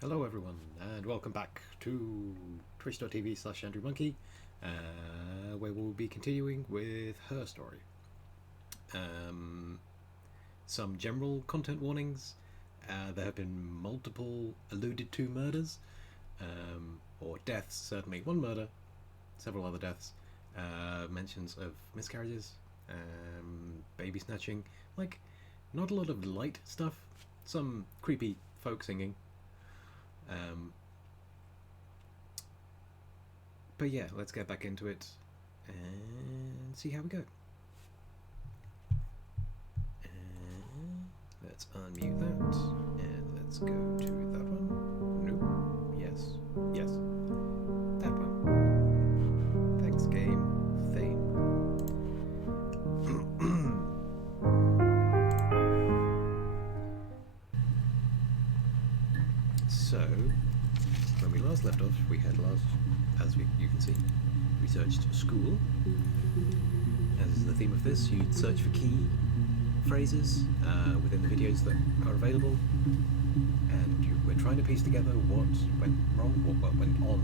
Hello everyone, and welcome back to twitch.tv/AndrewMonkey, where we'll be continuing with her story. Some general content warnings. There have been multiple alluded to murders, or deaths, certainly. One murder, several other deaths, mentions of miscarriages, baby snatching, not a lot of light stuff, some creepy folk singing. But yeah, let's get back into it and see how we go. Let's unmute that, and let's go to that one. Nope. Yes. Yes. That one. Thanks, game. Theme. So, when we last left off, we had as you can see, researched school. As is the theme of this, you'd search for key phrases within the videos that are available, and we're trying to piece together what went wrong, what went on,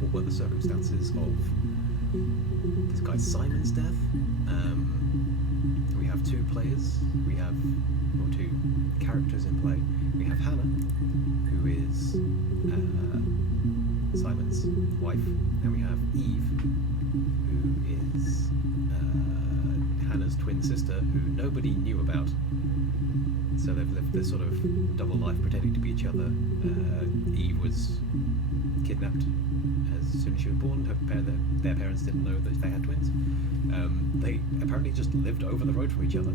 what were the circumstances of this guy Simon's death. We have two players, or two characters in play. We have Hannah, who is Simon's wife, and we have Eve, who is Hannah's twin sister, who nobody knew about. So they've lived this sort of double life pretending to be each other. Eve was kidnapped as soon as she was born. Their parents didn't know that they had twins. They apparently just lived over the road from each other.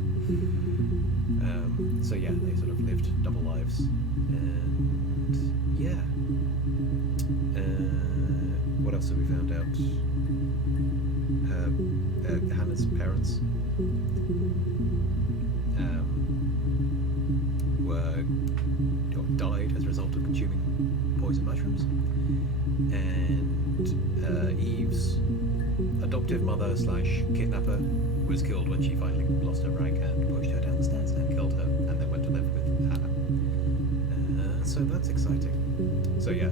So yeah, they sort of lived double lives. And yeah. What else have we found out? Hannah's parents died as a result of consuming poison mushrooms, and Eve's adoptive mother / kidnapper was killed when she finally lost her rank and pushed her down the stairs and killed her, and then went to live with Hannah. So that's exciting. So yeah,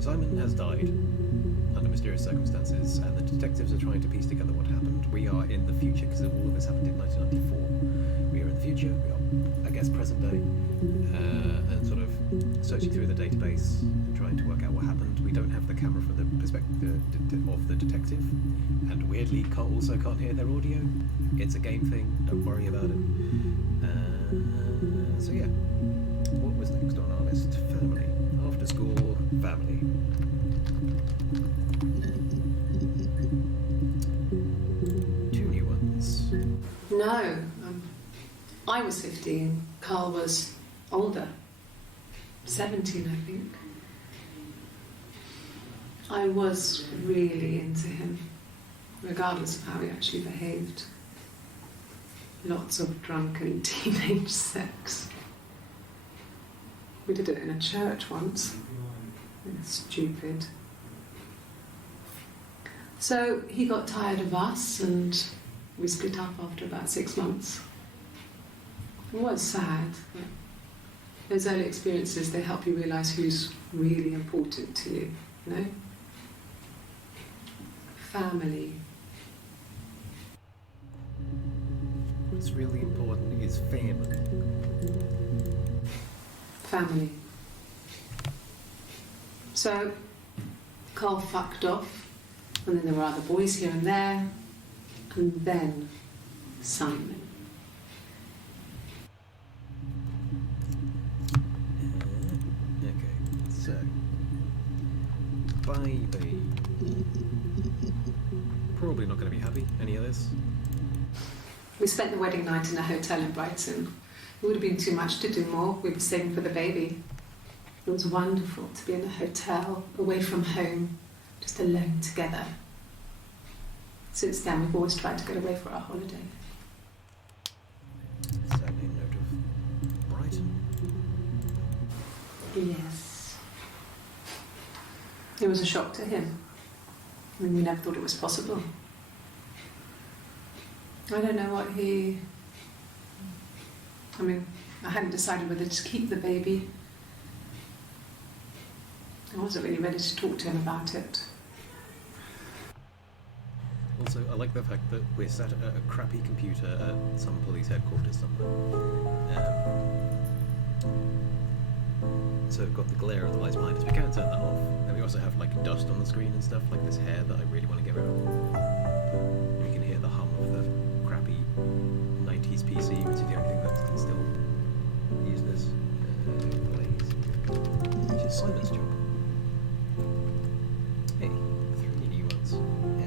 Simon has died under mysterious circumstances, and the detectives are trying to piece together what happened. We are in the future, because all of this happened in 1994. We are in the future, we are, I guess, present day, and sort of searching through the database and trying to work out what happened. We don't have the camera from the perspective of the detective, and weirdly also can't hear their audio. It's a game thing, don't worry about it. So yeah, what was next on our list? Family. After school, family. Two new ones. No, I was 15, Carl was older, 17 I think. I was really into him, regardless of how he actually behaved. Lots of drunken teenage sex. We did it in a church once. Stupid. So he got tired of us and we split up after about 6 months. It was sad. But those early experiences, they help you realise who's really important to you, you know? Family. What's really important is family. Family. So, Carl fucked off, and then there were other boys here and there, and then Simon. Okay, so baby. Probably not going to be happy, any of this. We spent the wedding night in a hotel in Brighton. It would have been too much to do more. We were saving for the baby. It was wonderful to be in a hotel, away from home, just alone together. Since then, we've always tried to get away for our holiday. Sadly, note of Brighton. Yes. It was a shock to him. I mean, we never thought it was possible. I don't know what I hadn't decided whether to keep the baby I wasn't really ready to talk to him about it. Also, I like the fact that we're sat at a crappy computer at some police headquarters somewhere. So we've got the glare of the lights behind us. We can't turn that off. And we also have like dust on the screen and stuff, like this hair that I really want to get rid of. We can hear the hum of the crappy 90s PC, which is the only thing that can still use this. Which is Simon's job. Hey, 3 new ones.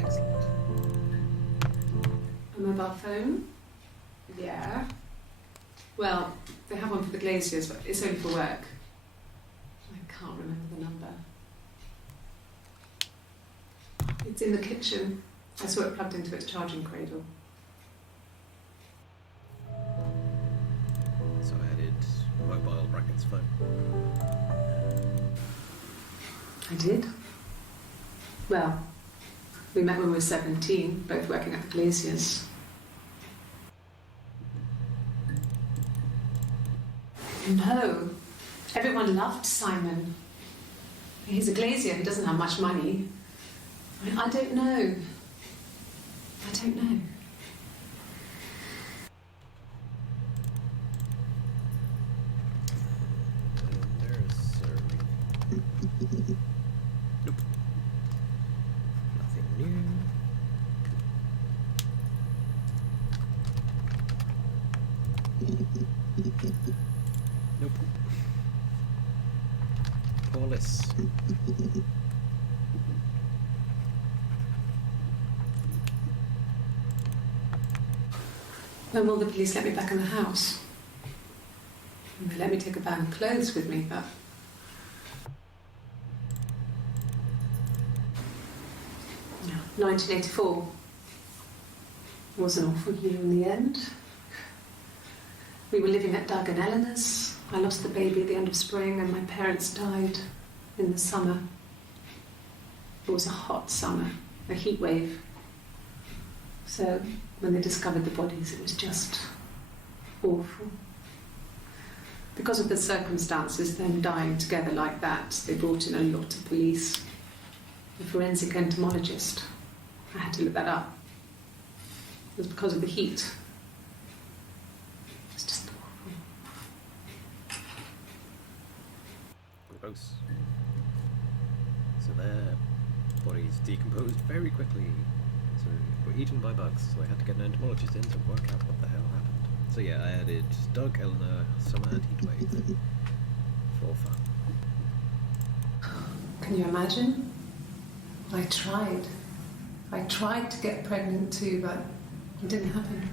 Excellent. A mobile phone? Yeah. Well, they have one for the glaziers, but it's only for work. I can't remember the number. It's in the kitchen. I saw it plugged into its charging cradle. So I added mobile brackets phone. I did. Well, we met when we were 17, both working at the glaziers. No. Everyone loved Simon. He's a glazier, he doesn't have much money. I don't know. I don't know. Nope. Nothing new. Nope. Paulus. When will the police let me back in the house? They let me take a bag of clothes with me, but... No, 1984 was an awful year in the end. We were living at Doug and Eleanor's. I lost the baby at the end of spring and my parents died in the summer. It was a hot summer, a heat wave. So when they discovered the bodies, it was just awful. Because of the circumstances, them dying together like that, they brought in a lot of police. A forensic entomologist. I had to look that up. It was because of the heat. It was just awful. Gross. So their bodies decomposed very quickly. So were eaten by bugs, so I had to get an entomologist in to work out what the hell happened. So yeah, I added Doug, Eleanor, summer and heatwave for fun. Can you imagine? I tried. I tried to get pregnant too, but it didn't happen.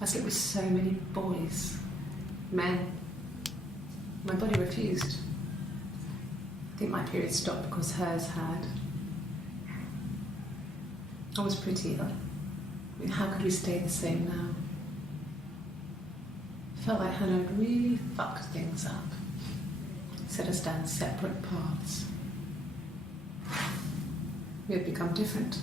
I slept with so many boys, men. My body refused. I think my period stopped because hers had. I was pretty ill. I mean, how could we stay the same now? I felt like Hannah had really fucked things up. Set us down separate paths. We had become different.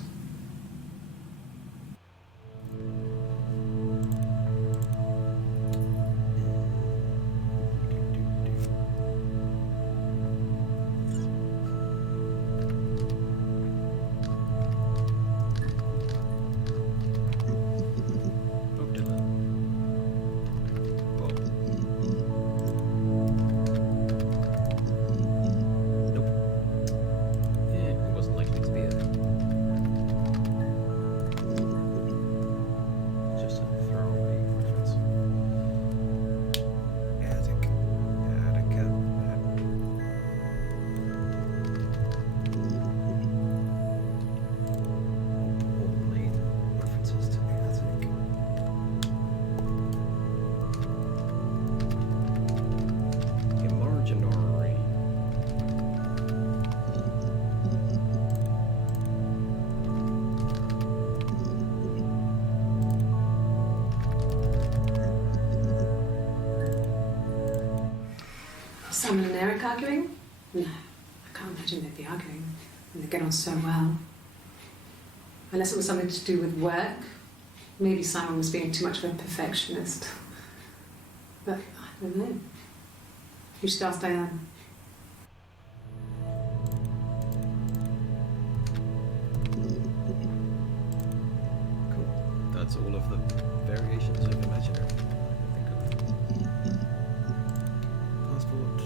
Simon and Eric arguing? No, I can't imagine they'd be arguing. They get on so well. Unless it was something to do with work. Maybe Simon was being too much of a perfectionist. But I don't know. You should ask Diane. That's all of the variations of imaginary I can think of. Passport.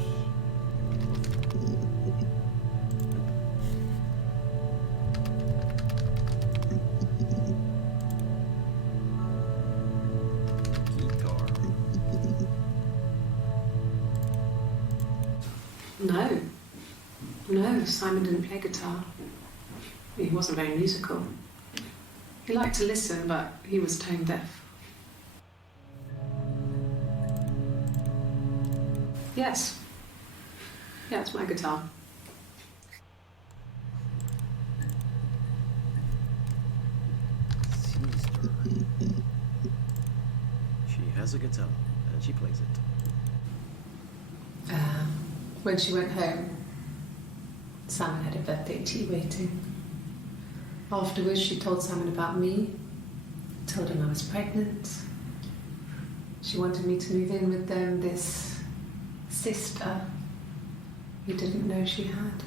Guitar. No, Simon didn't play guitar. He wasn't very musical. He liked to listen, but he was tone deaf. Yes. Yeah, it's my guitar. Sister. She has a guitar and she plays it. When she went home, Simon had a birthday tea waiting. Afterwards, she told Simon about me, told him I was pregnant. She wanted me to move in with them, this sister he didn't know she had.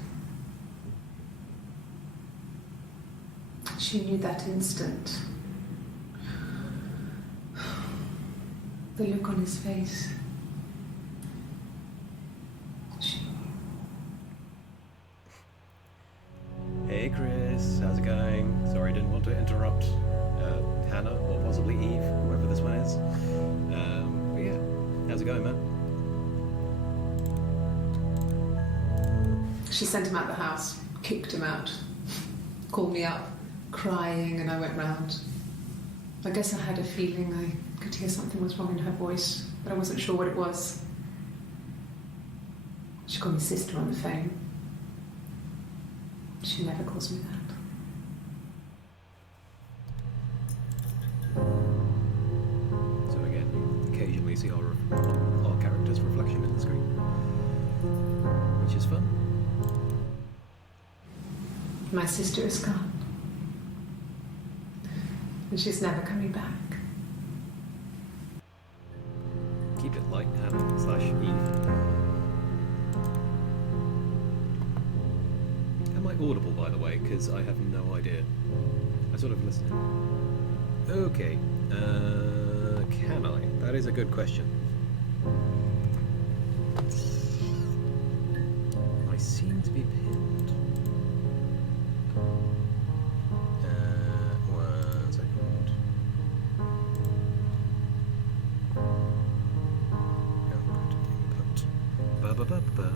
She knew that instant. The look on his face. She knew. Hey Chris, how's it going? Sorry, didn't want to interrupt Hannah, or possibly Eve, whoever this one is. But yeah, how's it going, man? She sent him out the house, kicked him out, called me up, crying, and I went round. I guess I had a feeling I could hear something was wrong in her voice, but I wasn't sure what it was. She called me sister on the phone. She never calls me that. So again, you occasionally see our character's reflection in the screen, which is fun. My sister is gone. And she's never coming back. Keep it light, Hannah/Eve. Am I audible, by the way? Because I have no idea. I sort of listened. Okay. Can I? That is a good question. I seem to be pinned. One second. Output, input. Ba-ba-ba-ba.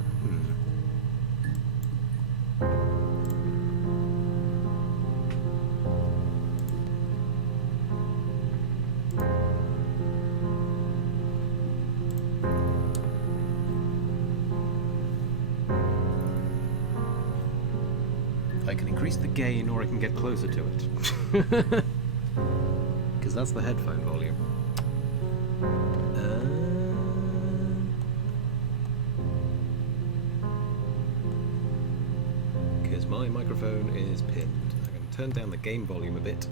I can increase the gain or I can get closer to it. Because that's the headphone volume. Because my microphone is pinned. I can turn down the gain volume a bit.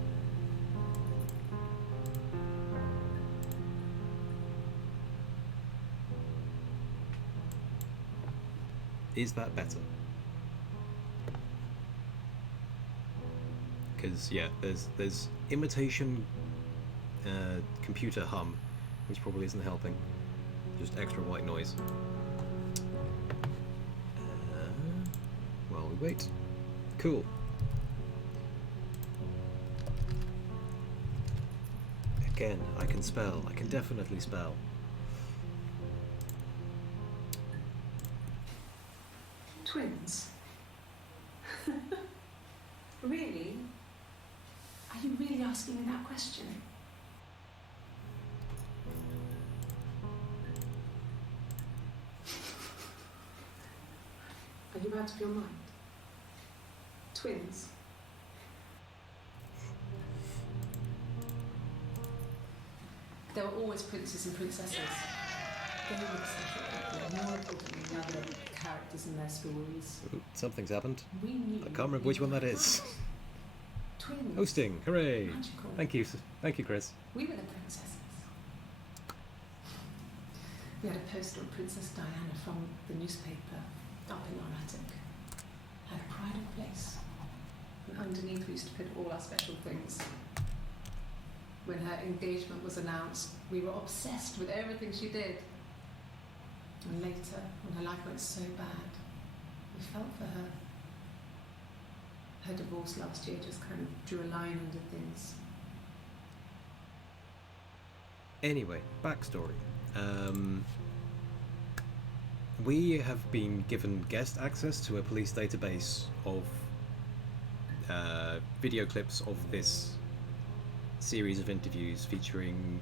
Is that better? Because yeah, there's imitation computer hum, which probably isn't helping. Just extra white noise. While we wait. Cool. Again, I can spell. I can definitely spell. Twins? Really? Are you really asking me that question? Are you out of your mind? Twins? There were always princes and princesses. They were special people, more important than the other characters in their stories. Ooh, something's happened. We knew I can't remember which one that is. Twins. Hosting, hooray! Magical. Thank you, Chris. We were the princesses. We had a poster of Princess Diana from the newspaper up in our attic. Had a pride of place. And underneath we used to put all our special things. when her engagement was announced, we were obsessed with everything she did. And later, when her life went so bad, we felt for her. Her divorce last year just kind of drew a line under things. Anyway, backstory. We have been given guest access to a police database of video clips of this series of interviews featuring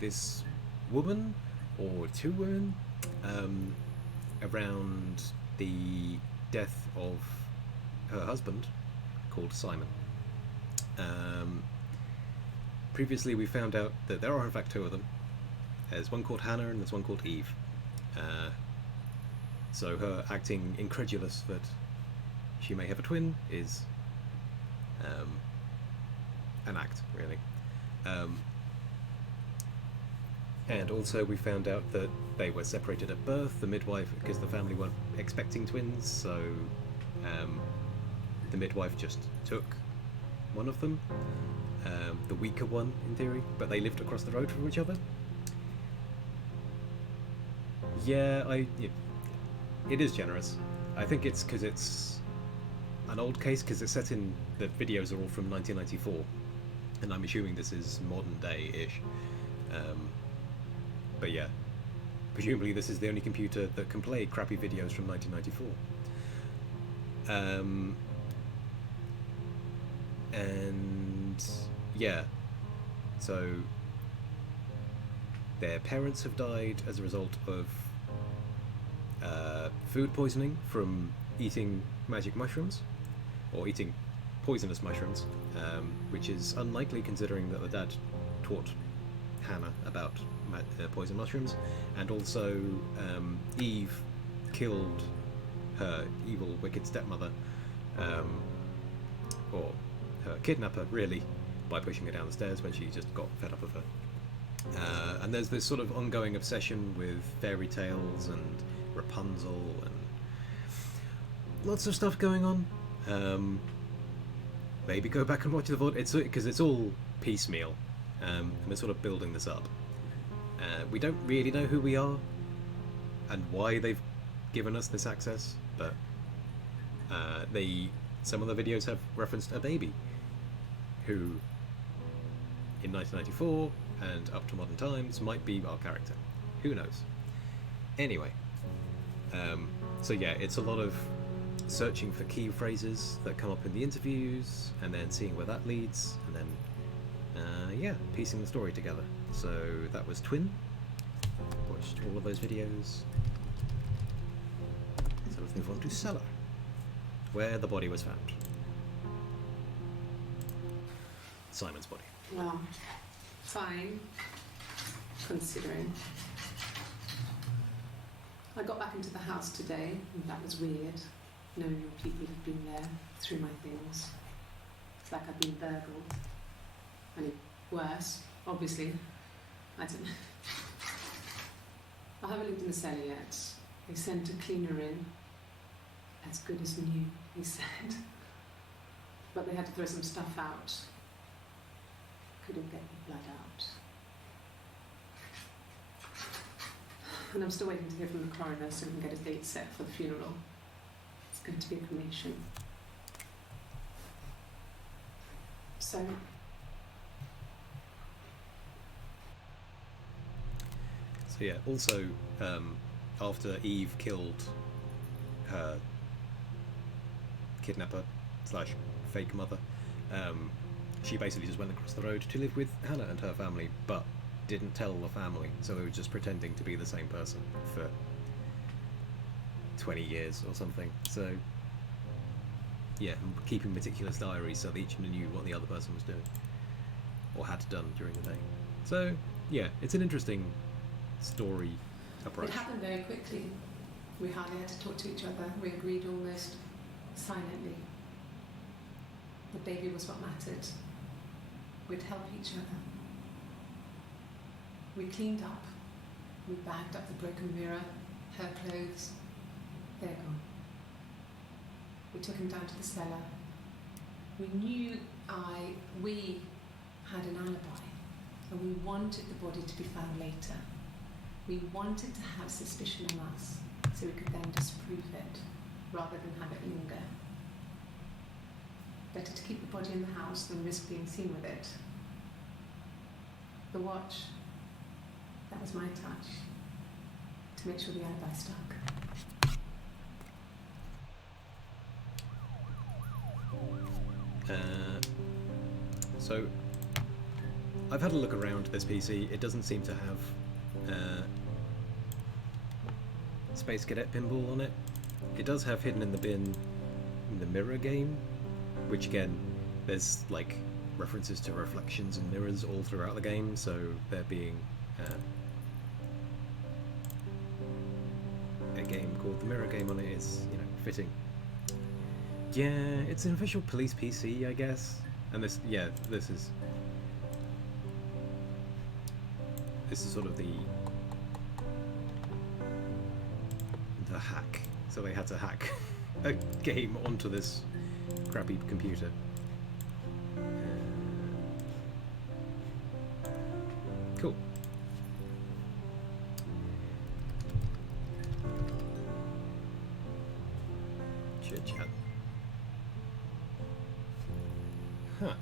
this woman, or two women, around the death of her husband, called Simon. Previously we found out that there are in fact two of them. There's one called Hannah and there's one called Eve. So her acting incredulous that she may have a twin is an act, really. And also we found out that they were separated at birth, the midwife, because the family weren't expecting twins, so the midwife just took one of them, the weaker one in theory, but they lived across the road from each other. Yeah, it is generous. I think it's because it's an old case, because it's set in, the videos are all from 1994, and I'm assuming this is modern day-ish. But yeah, presumably this is the only computer that can play crappy videos from 1994. And yeah, so their parents have died as a result of food poisoning from eating magic mushrooms, or eating poisonous mushrooms, which is unlikely considering that the dad taught Hannah about poison mushrooms, and also Eve killed her evil, wicked stepmother, or her kidnapper, really, by pushing her down the stairs when she just got fed up of her. And there's this sort of ongoing obsession with fairy tales and Rapunzel and lots of stuff going on. Maybe go back and watch the VOD, because it's all piecemeal, and we're sort of building this up. We don't really know who we are and why they've given us this access, but some of the videos have referenced a baby who, in 1994 and up to modern times, might be our character. Who knows? Anyway, so yeah, it's a lot of searching for key phrases that come up in the interviews, and then seeing where that leads, and then yeah, piecing the story together. So that was Twin. Watched all of those videos. So let's move on to Cellar, where the body was found. Simon's body. Well, fine, considering. I got back into the house today, and that was weird, knowing your people had been there through my things. It's like I've been burgled. Only worse, obviously. I don't know. I haven't lived in the cellar yet. They sent a cleaner in. As good as new, he said. But they had to throw some stuff out. Couldn't get the blood out. And I'm still waiting to hear from the coroner so we can get a date set for the funeral. It's going to be a cremation. So yeah, also, after Eve killed her kidnapper slash fake mother, she basically just went across the road to live with Hannah and her family, but didn't tell the family, so they were just pretending to be the same person for 20 years or something. So yeah, keeping meticulous diaries so that each knew what the other person was doing or had done during the day. So yeah, it's an interesting story approach. it happened very quickly. We hardly had to talk to each other. We agreed almost silently. The baby was what mattered. We'd help each other. We cleaned up. We bagged up the broken mirror, her clothes. They're gone. We took him down to the cellar. We knew we had an alibi. And we wanted the body to be found later. We wanted to have suspicion on us so we could then disprove it rather than have it linger. Better to keep the body in the house than risk being seen with it. The watch, that was my touch, to make sure the alibi stuck. So, I've had a look around this PC. It doesn't seem to have Space Cadet pinball on it. It does have Hidden in the Bin in the mirror game, which again, there's like references to reflections and mirrors all throughout the game, so there being a game called the Mirror Game on it is, you know, fitting. Yeah, it's an official police PC, I guess. And this is sort of the hack. So they had to hack a game onto this crappy computer. Cool. Chit chat. Huh.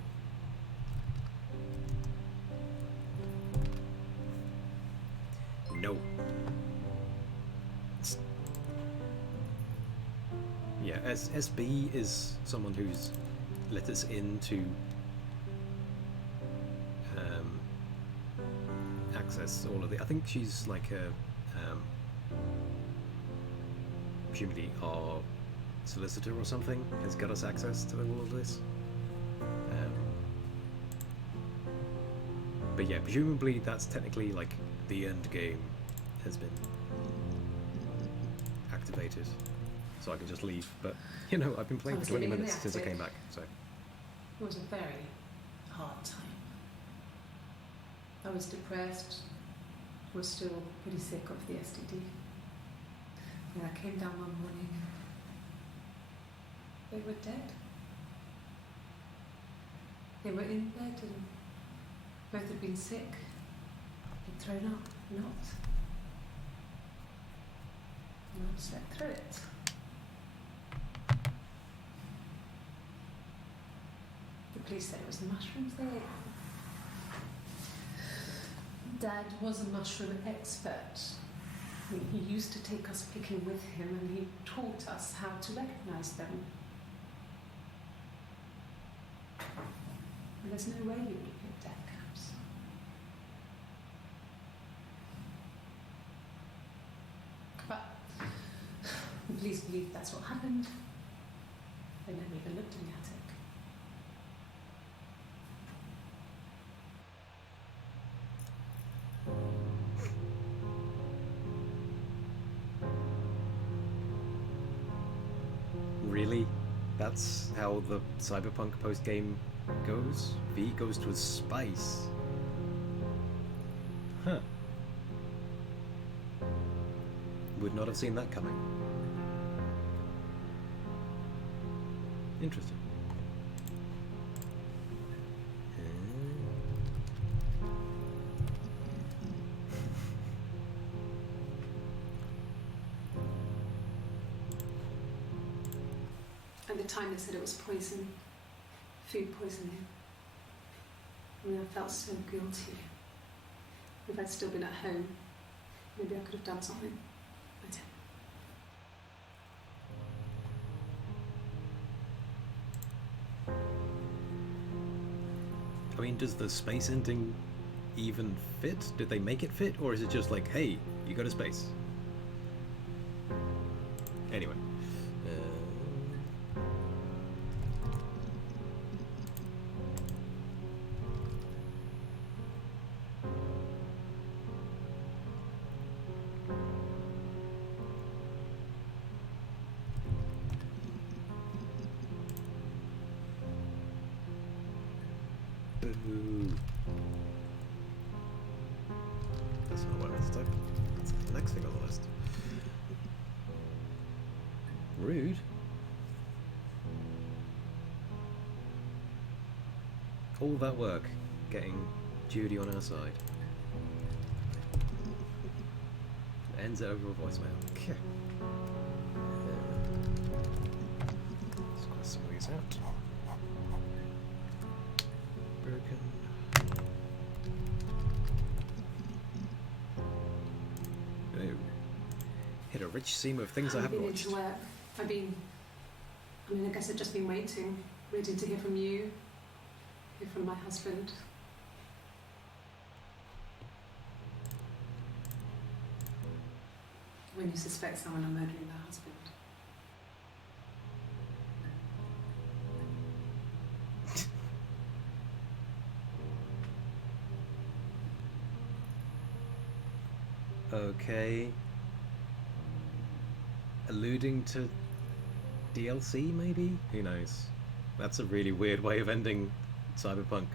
No. Yeah, SB is someone who's let us into access all of the. I think she's like a presumably our solicitor or something has got us access to all of this. But yeah, presumably that's technically like the end game has been activated, so I can just leave. But you know, I've been playing for 20 minutes since I came back, so it was a very hard time. I was depressed, was still pretty sick of the STD. When I came down one morning, they were dead. They were in bed and both had been sick, had thrown up, not slept through it. The police said it was the mushrooms they ate. Dad was a mushroom expert. He used to take us picking with him and he taught us how to recognise them. And there's no way you would pick death caps. But the police believe that's what happened. They never even looked in the attic. really, that's how the Cyberpunk post-game goes? V goes to a spice. Huh. Would not have seen that coming. Interesting. At the time they said it was poison, food poisoning. I mean, I felt so guilty. If I'd still been at home, maybe I could have done something. I didn't. I mean, does the space ending even fit? Did they make it fit? Or is it just like, hey, you go to space? Anyway. That's not what I meant to type. That's the next thing on the list. Rude. All that work getting Judy on our side. Ends it over a voicemail. Okay. Let's cross some of these out. Broken. Oh. Hit a rich seam of things I haven't been watched. into work. I guess I've just been waiting to hear from you, hear from my husband. When you suspect someone of murdering their husband. Okay. Alluding to DLC, maybe? Who knows? That's a really weird way of ending Cyberpunk.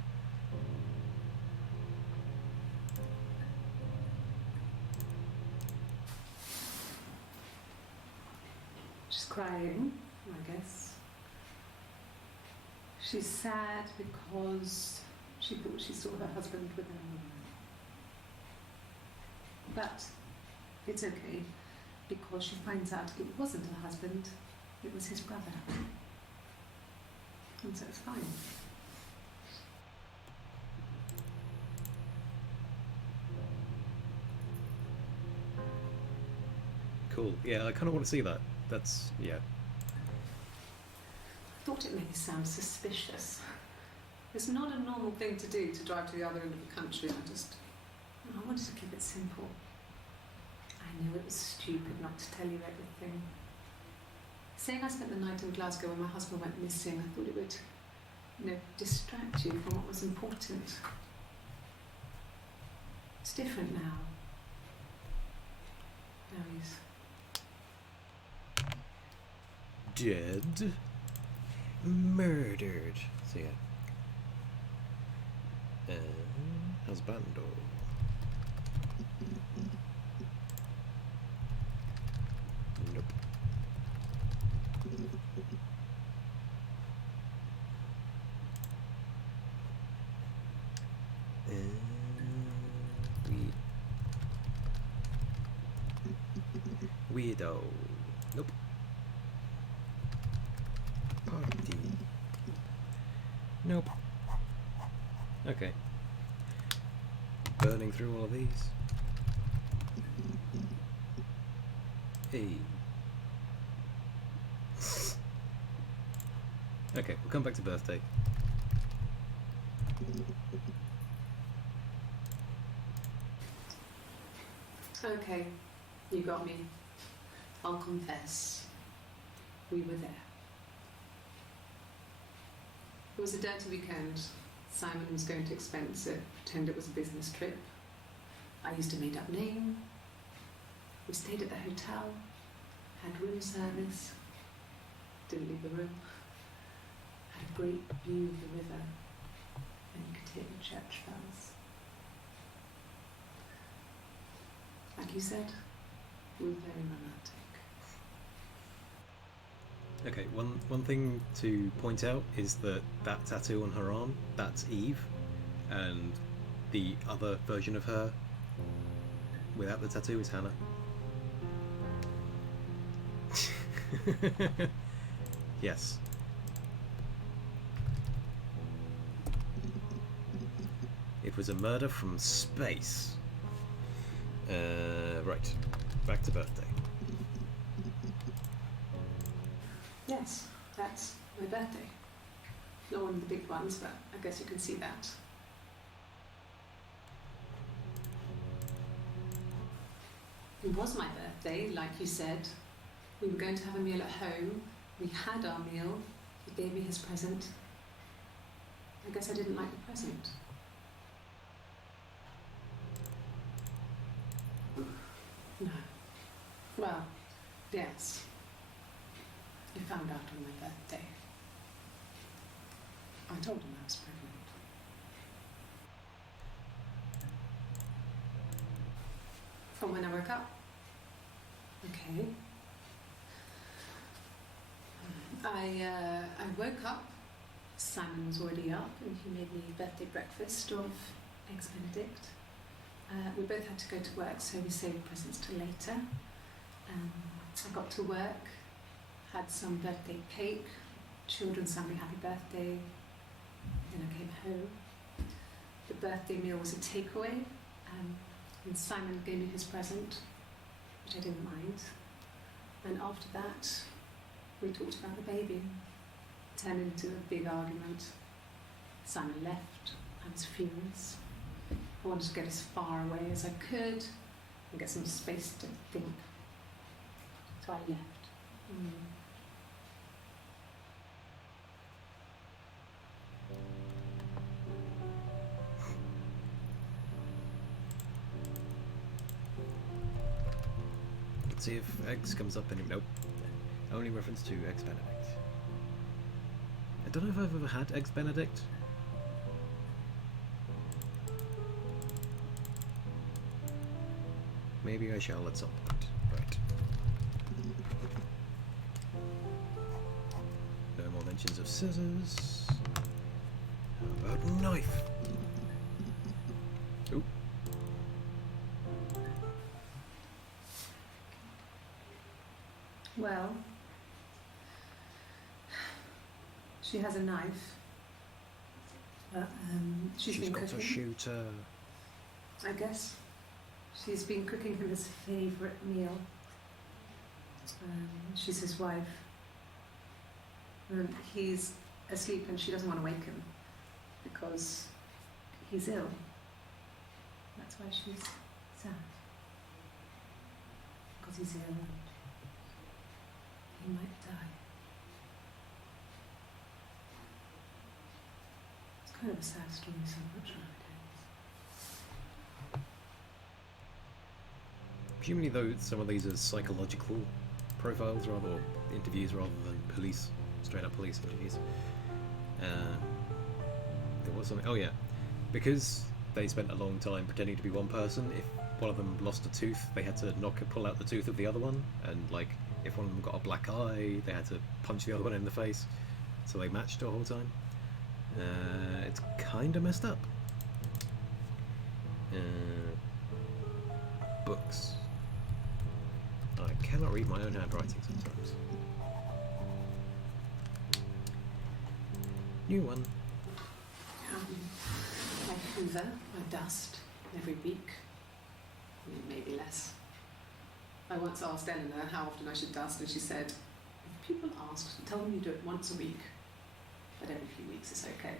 She's crying, I guess. She's sad because she thought she saw her husband with another woman. But it's okay, because she finds out it wasn't her husband, it was his brother. And so it's fine. Cool. Yeah, I kind of want to see that. That's, yeah. I thought it made me sound suspicious. It's not a normal thing to do, to drive to the other end of the country. I wanted to keep it simple. I knew it was stupid not to tell you everything. Saying I spent the night in Glasgow when my husband went missing, I thought it would, distract you from what was important. It's different now. Now he's dead. Murdered. So yeah. Husbando. Nope. Widow. Nope. Party. Nope. Okay. Burning through all of these. Hey. Okay, we'll come back to birthday. okay. You got me. I'll confess. We were there. It was a dirty weekend. Simon was going to expense it, pretend it was a business trip. I used a made-up name. We stayed at the hotel, had room service, didn't leave the room, had a great view of the river, and you could hear the church bells. Like you said, we were very romantic. Okay, one thing to point out is that tattoo on her arm, that's Eve, and the other version of her without the tattoo is Hannah. Yes. It was a murder from space. Right, back to birthday. Yes, that's my birthday. Not one of the big ones, but I guess you can see that. It was my birthday, like you said. We were going to have a meal at home. We had our meal. He gave me his present. I guess I didn't like the present. No. Well, yes. He found out on my birthday. I told him I was pregnant. From when I woke up. Okay. I woke up. Simon was already up, and he made me birthday breakfast of Eggs Benedict. We both had to go to work, so we saved presents till later. I got to work, had some birthday cake, children sang me happy birthday, then I came home. The birthday meal was a takeaway, and Simon gave me his present, which I didn't mind. And after that, we talked about the baby. It turned into a big argument. Simon left. I was furious. I wanted to get as far away as I could and get some space to think. So I left. Let's see if eggs comes up any. Nope. Only reference to Eggs Benedict. I don't know if I've ever had Eggs Benedict. Maybe I shall at some point. Right. No more mentions of scissors. How about knife? Ooh. Well, she has a knife. She's been got cooking. a shooter. I guess. She's been cooking him his favourite meal. She's his wife. He's asleep and she doesn't want to wake him because he's ill. That's why she's sad. Because he's ill and he might die. It's kind of a sad story so much nowadays. Presumably, though, some of these are psychological profiles rather, or interviews rather than police, straight up police interviews. There was something. Oh yeah, because they spent a long time pretending to be one person. If one of them lost a tooth, they had to pull out the tooth of the other one, and like if one of them got a black eye, they had to punch the other one in the face, so they matched the whole time. It's kind of messed up. Books. I cannot read my own handwriting sometimes. New one. I hoover, I dust every week, maybe less. I once asked Eleanor how often I should dust, and she said, if people ask, tell them you do it once a week, but every few weeks is okay.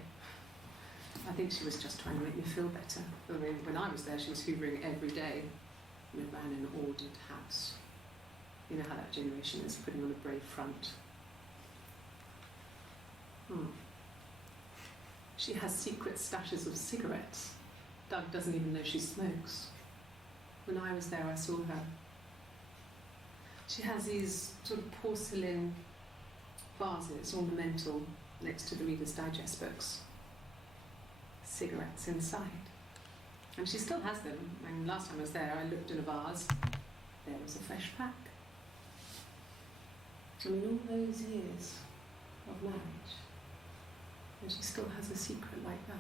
I think she was just trying to make me feel better. I mean, when I was there, she was hoovering every day. We ran an ordered house. You know how that generation is, putting on a brave front. She has secret stashes of cigarettes. Doug doesn't even know she smokes. When I was there, I saw her. She has these sort of porcelain vases, ornamental, next to the Reader's Digest books. Cigarettes inside. And she still has them. And last time I was there, I looked in a vase. There was a fresh pack. I mean, all those years of marriage, and she still has a secret like that.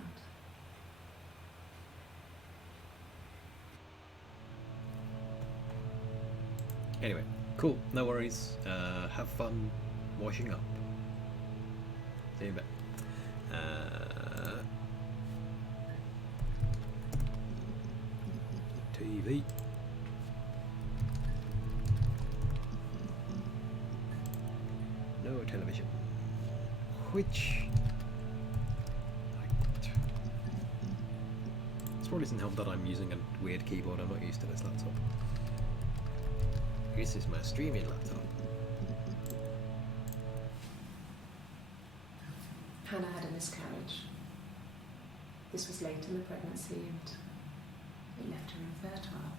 Anyway, cool. No worries. Have fun washing up. See you in a bit. TV. No television. Which this probably doesn't help that I'm using a weird keyboard. I'm not used to this laptop. This is my streaming laptop. Hannah had a miscarriage. This was late in the pregnancy and it left her infertile.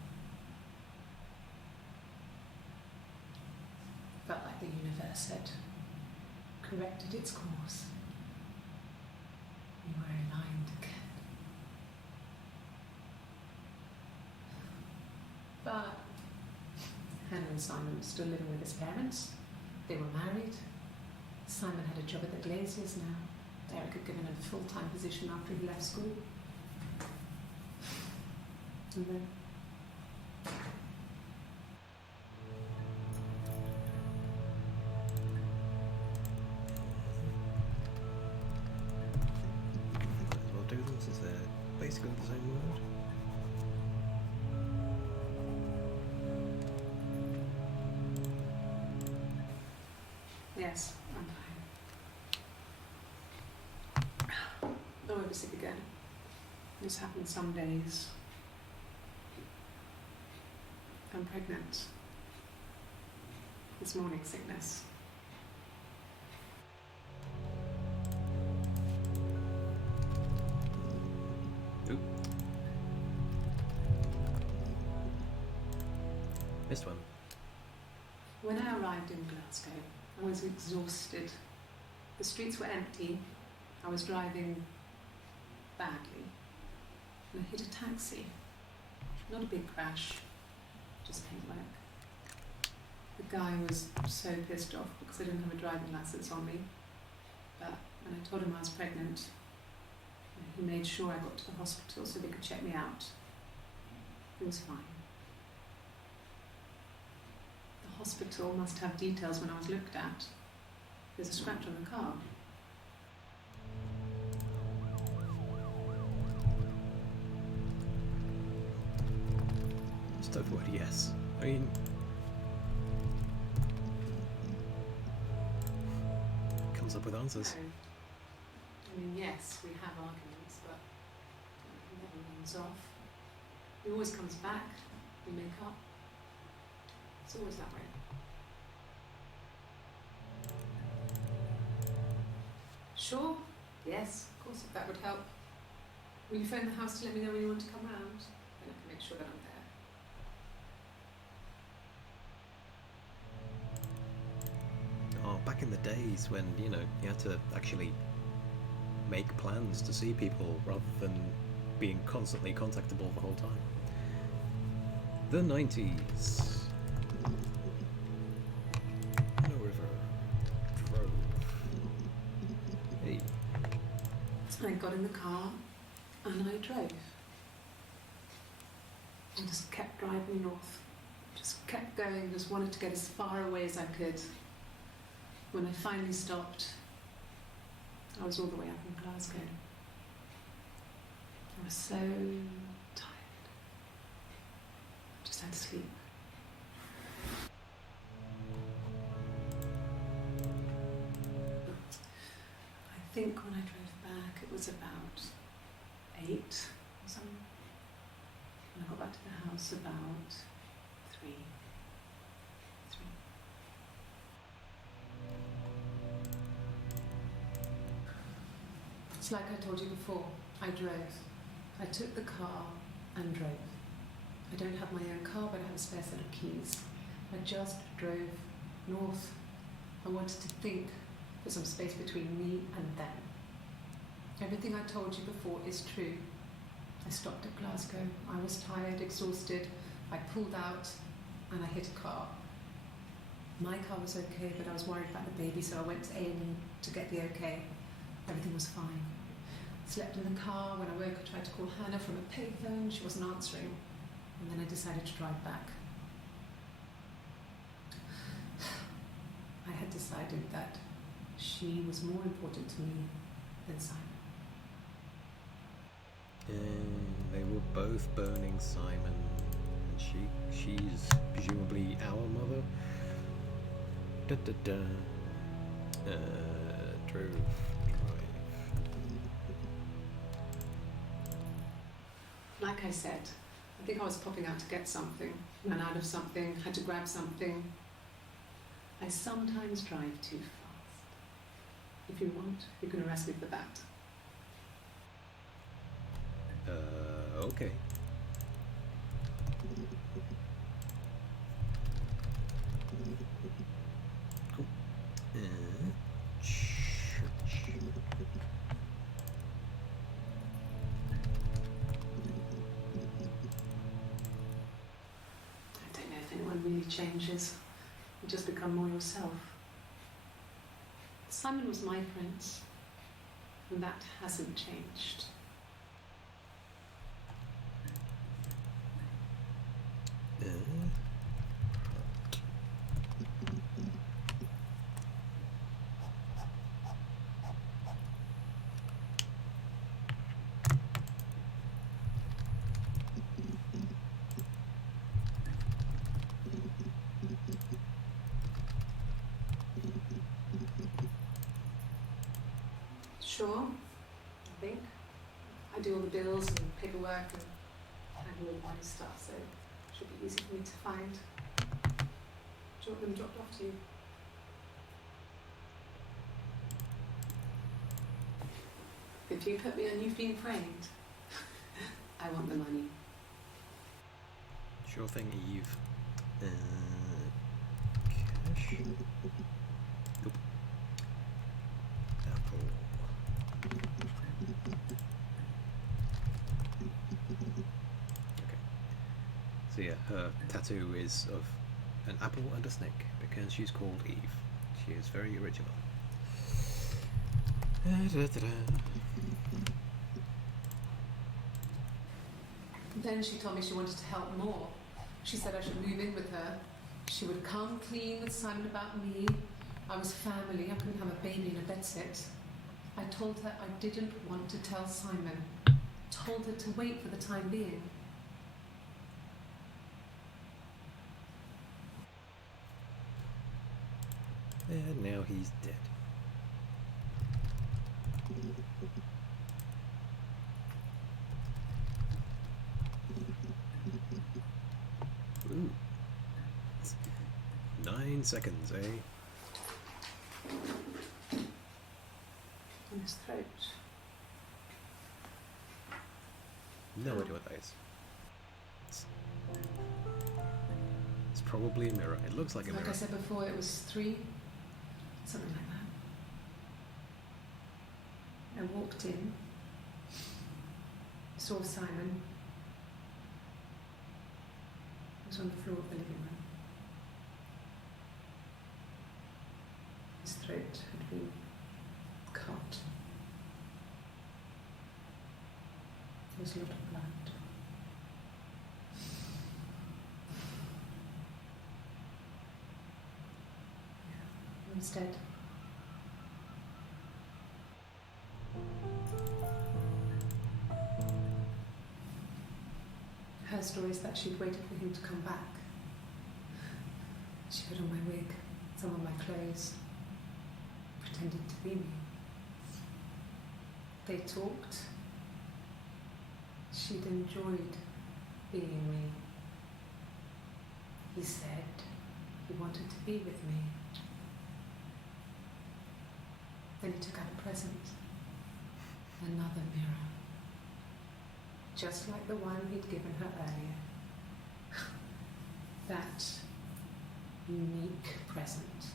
Felt like the universe had corrected its course. We were aligned again. But Hannah and Simon were still living with his parents. They were married. Simon had a job at the Glaziers now. Derek had given him a full-time position after he left school. And then Might as well do them since they're basically the same word. yes, I'm fine. I'll ever sick again. This happens some days. I'm pregnant. It's morning sickness. Oop. Missed one. When I arrived in Glasgow, I was exhausted. The streets were empty. I was driving badly. And I hit a taxi. Not a big crash, just paintwork. The guy was so pissed off because I didn't have a driving license on me. But when I told him I was pregnant, he made sure I got to the hospital so they could check me out. It was fine. The hospital must have details when I was looked at. There's a scratch on the car. Just over word yes. I mean, comes up with answers. No. I mean, yes, we have arguments, but it never runs off. He always comes back. We make up. It's always that way. Sure? Yes, of course, if that would help. Will you phone the house to let me know when you want to come round? Then I can make sure that I'm there. Oh, back in the days when, you know, you had to actually make plans to see people rather than being constantly contactable the whole time. The 90s. No river. Drove. Hey. I got in the car and I drove. I just kept driving north. Just kept going, just wanted to get as far away as I could. When I finally stopped, I was all the way up in Glasgow. I was so tired. I just had to sleep. I think when I drove back, it was about 8 or something. And I got back to the house about 3. It's like I told you before, I drove. I took the car and drove. I don't have my own car, but I have a spare set of keys. I just drove north. I wanted to think for some space between me and them. Everything I told you before is true. I stopped at Glasgow. I was tired, exhausted. I pulled out and I hit a car. My car was okay, but I was worried about the baby, so I went to A&E to get the okay. Everything was fine. Slept in the car. When I woke, I tried to call Hannah from a payphone. She wasn't answering. And then I decided to drive back. I had decided that she was more important to me than Simon. And they were both burning Simon. And she's presumably our mother. Da da da. Drive. Like I said, I think I was popping out to get something, ran out of something, had to grab something. I sometimes drive too fast. If you want, you can arrest me for that. Okay. Cool. Church. I don't know if anyone really changes. You just become more yourself. Simon was my prince, and that hasn't changed. Sure, I think. I do all the bills and paperwork and handle all the money stuff, so it should be easy for me to find. Do you want them dropped off to you? If you put me on You've Been Framed, I want the money. Sure thing, Eve. Cash. Nope. Apple. Okay. So yeah, her tattoo is of an apple and a snake because she's called Eve. She is very original. Then she told me she wanted to help more. She said I should move in with her. She would come clean with Simon about me. I was family. I couldn't have a baby in a bedsit. I told her I didn't want to tell Simon. Told her to wait for the time being. And now he's dead. Ooh. 9 seconds, eh? In his throat. No idea what that is. It's probably a mirror. It looks like a mirror. Like I said before, it was 3, something like that. I walked in, saw Simon. He was on the floor of the living room. His throat had been cut. There was a lot of blood. Yeah, he was dead. Her story is that she'd waited for him to come back. She put on my wig, some of my clothes, pretended to be me. They talked. She'd enjoyed being me. He said he wanted to be with me. Then he took out a present. Another mirror. Just like the one he'd given her earlier. That unique present.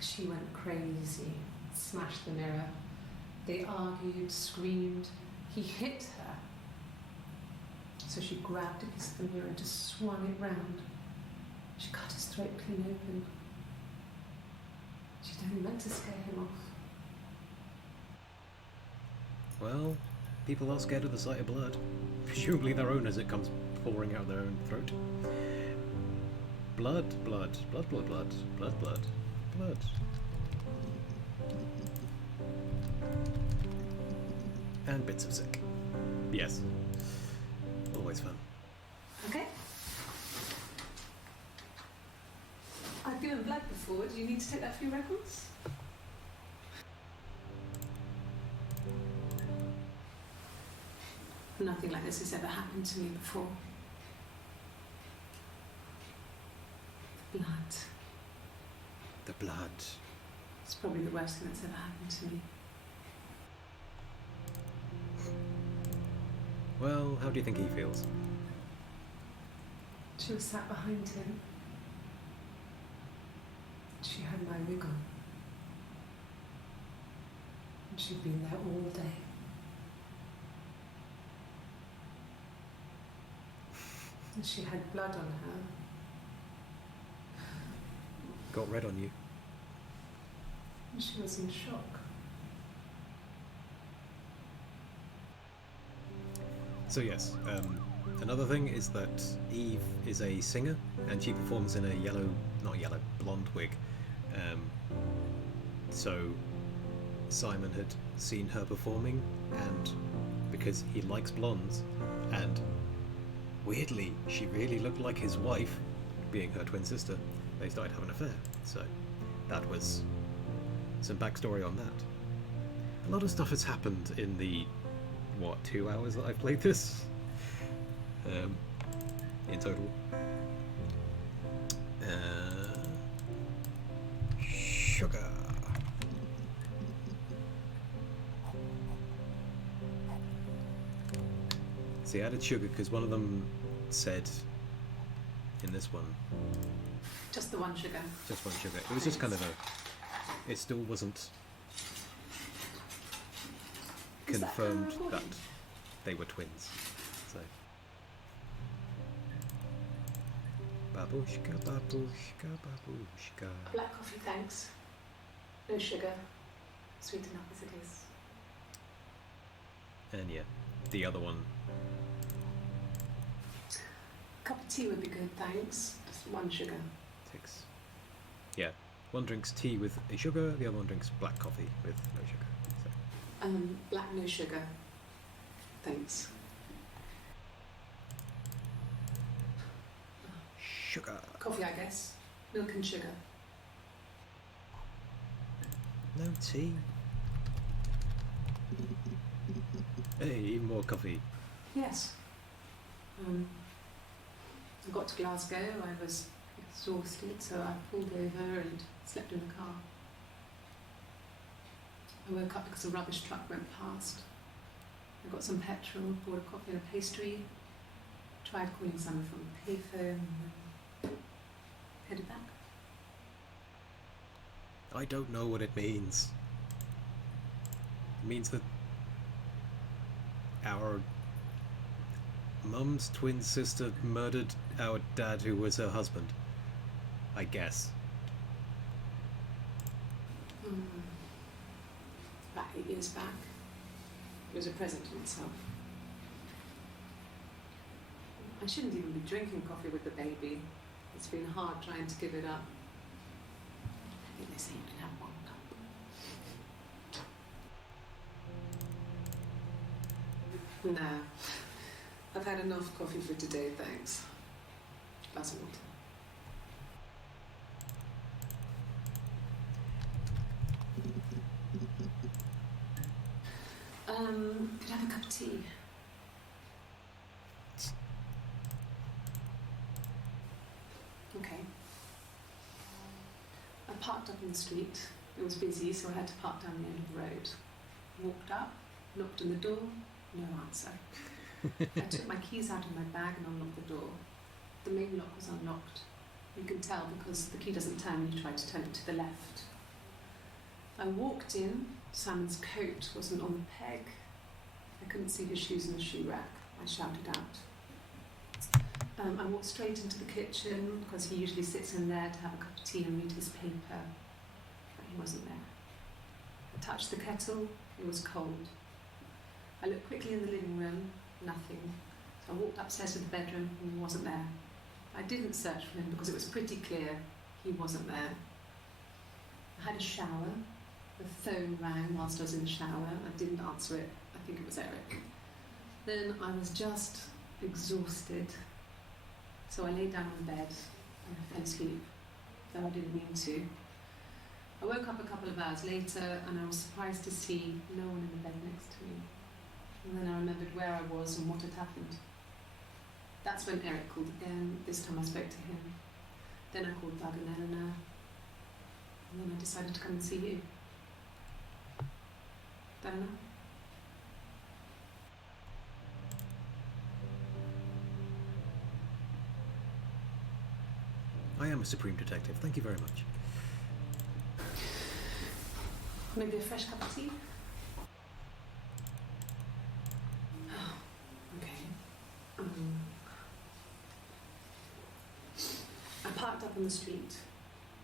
She went crazy, smashed the mirror. They argued, screamed. He hit her. So she grabbed a piece of the mirror and just swung it round. She cut his throat clean open. She'd only meant to scare him off. Well, people are scared of the sight of blood. Presumably their own as it comes pouring out of their own throat. Blood, blood, blood, blood, blood, blood, blood, blood. And bits of sick. Yes. Always fun. Okay. I've given blood before. Do you need to take that for your records? Nothing like this has ever happened to me before. Blood. The blood. It's probably the worst thing that's ever happened to me. Well, how do you think he feels? She was sat behind him. She had my wig on. And she'd been there all day. And she had blood on her. Got red on you. And she was in shock. So yes, another thing is that Eve is a singer, and she performs in a blonde wig. So Simon had seen her performing, and because he likes blondes, and weirdly, she really looked like his wife, being her twin sister, they started having an affair. So that was some backstory on that. A lot of stuff has happened in the, 2 hours that I've played this? In total. Sugar. See, I added sugar because one of them said in this one. Just the one sugar. Just one sugar. It was just kind of a. It still wasn't confirmed that they were twins. So. Babushka, babushka, babushka. Black coffee, thanks. No sugar. Sweet enough as it is. And yeah, the other one. A cup of tea would be good, thanks. Just one sugar. Takes. Yeah, one drinks tea with a sugar, the other one drinks black coffee with no sugar. So. Black no sugar. Thanks. Sugar. Coffee, I guess. Milk and sugar. No tea. Hey, even more coffee. Yes. I got to Glasgow, I was exhausted, so I pulled over and slept in the car. I woke up because a rubbish truck went past. I got some petrol, bought a coffee and a pastry, tried calling someone from a payphone, and headed back. I don't know what it means. It means that our mum's twin sister murdered our dad, who was her husband. I guess. About 8 years back. It was a present to myself. I shouldn't even be drinking coffee with the baby. It's been hard trying to give it up. I think they say you can have one cup. No. I've had enough coffee for today, thanks. Glass of water. Could I have a cup of tea? Okay. I parked up in the street. It was busy, so I had to park down the end of the road. Walked up, knocked on the door, no answer. I took my keys out of my bag and unlocked the door. The main lock was unlocked. You can tell because the key doesn't turn when you try to turn it to the left. I walked in. Simon's coat wasn't on the peg. I couldn't see his shoes in the shoe rack. I shouted out. I walked straight into the kitchen because he usually sits in there to have a cup of tea and read his paper, but he wasn't there. I touched the kettle. It was cold. I looked quickly in the living room. Nothing. So I walked upstairs to the bedroom and he wasn't there. I didn't search for him because it was pretty clear he wasn't there. I had a shower. The phone rang whilst I was in the shower. I didn't answer it. I think it was Eric. Then I was just exhausted. So I lay down on the bed and I fell asleep, though I didn't mean to. I woke up a couple of hours later and I was surprised to see no one in the bed next to me. And then I remembered where I was and what had happened. That's when Eric called again. This time I spoke to him. Then I called Doug and Eleanor. And then I decided to come and see you. Don't know. I am a supreme detective. Thank you very much. Maybe a fresh cup of tea? Okay. I parked up on the street.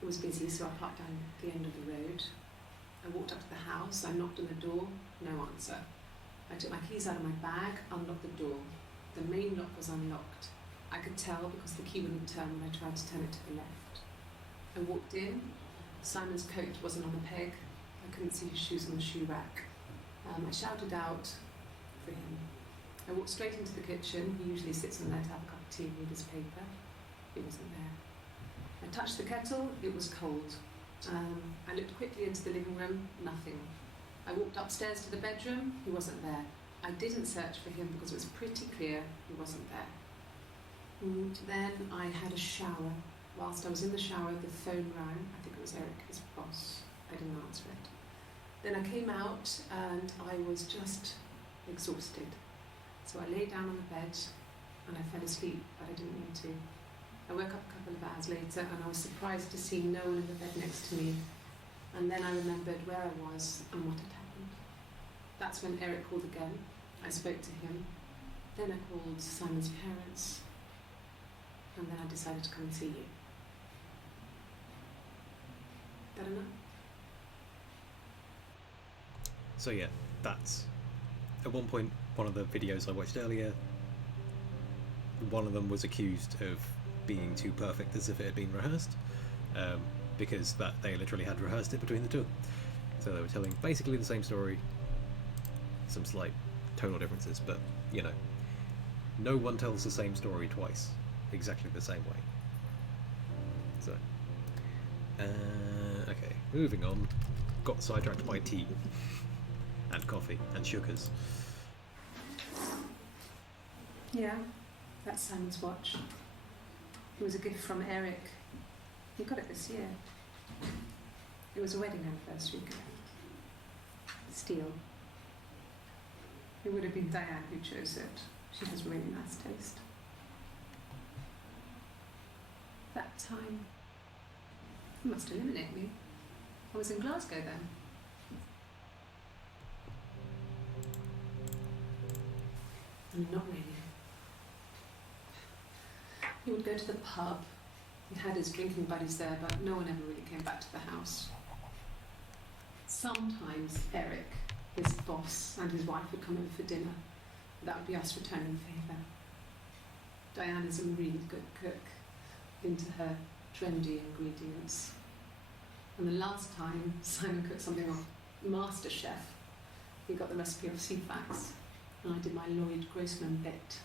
It was busy, so I parked down the end of the road. I walked up to the house. I knocked on the door. No answer. I took my keys out of my bag, unlocked the door. The main lock was unlocked. I could tell because the key wouldn't turn when I tried to turn it to the left. I walked in. Simon's coat wasn't on the peg. I couldn't see his shoes on the shoe rack. I shouted out for him. I walked straight into the kitchen. He usually sits in there to have a cup of tea and read his paper. He wasn't there. I touched the kettle. It was cold. I looked quickly into the living room. Nothing. I walked upstairs to the bedroom, he wasn't there. I didn't search for him because it was pretty clear he wasn't there. And then I had a shower. Whilst I was in the shower, the phone rang. I think it was Eric, his boss. I didn't answer it. Then I came out and I was just exhausted. So I lay down on the bed and I fell asleep, but I didn't mean to. I woke up a couple of hours later and I was surprised to see no one in the bed next to me. And then I remembered where I was and what had happened. That's when Eric called again. I spoke to him. Then I called Simon's parents. And then I decided to come and see you. Better now? So yeah, that's... At one point, one of the videos I watched earlier, one of them was accused of being too perfect as if it had been rehearsed, because that they literally had rehearsed it between the two. So they were telling basically the same story, some slight tonal differences, but, you know, no one tells the same story twice, exactly the same way. So, okay, moving on. Got sidetracked by tea, and coffee, and sugars. Yeah, that's Simon's watch. It was a gift from Eric. He got it this year. It was a wedding anniversary gift. Steel. It would have been Diane who chose it. She has really nice taste. That time, it must eliminate me. I was in Glasgow then. Not really. He would go to the pub. He had his drinking buddies there, but no one ever really came back to the house. Sometimes Eric, his boss, and his wife would come over for dinner. That would be us returning the favour. Diane is a really good cook, into her trendy ingredients. And the last time Simon cooked something off MasterChef, he got the recipe off CFAX, and I did my Lloyd Grossman bit,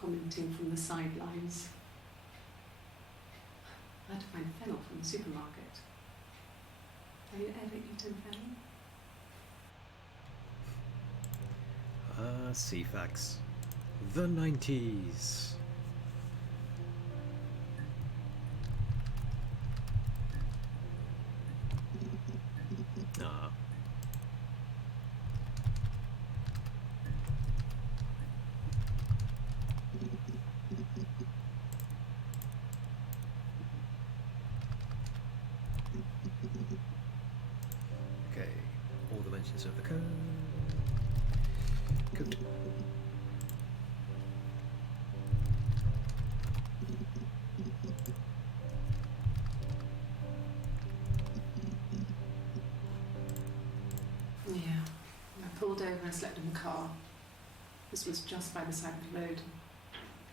commenting from the sidelines. I had to find fennel from the supermarket. Have you ever eaten fennel? CFAX. The 90s. Ah. Okay, all the mentions of the code. Good. Yeah. I pulled over and slept in the car. This was just by the side of the road.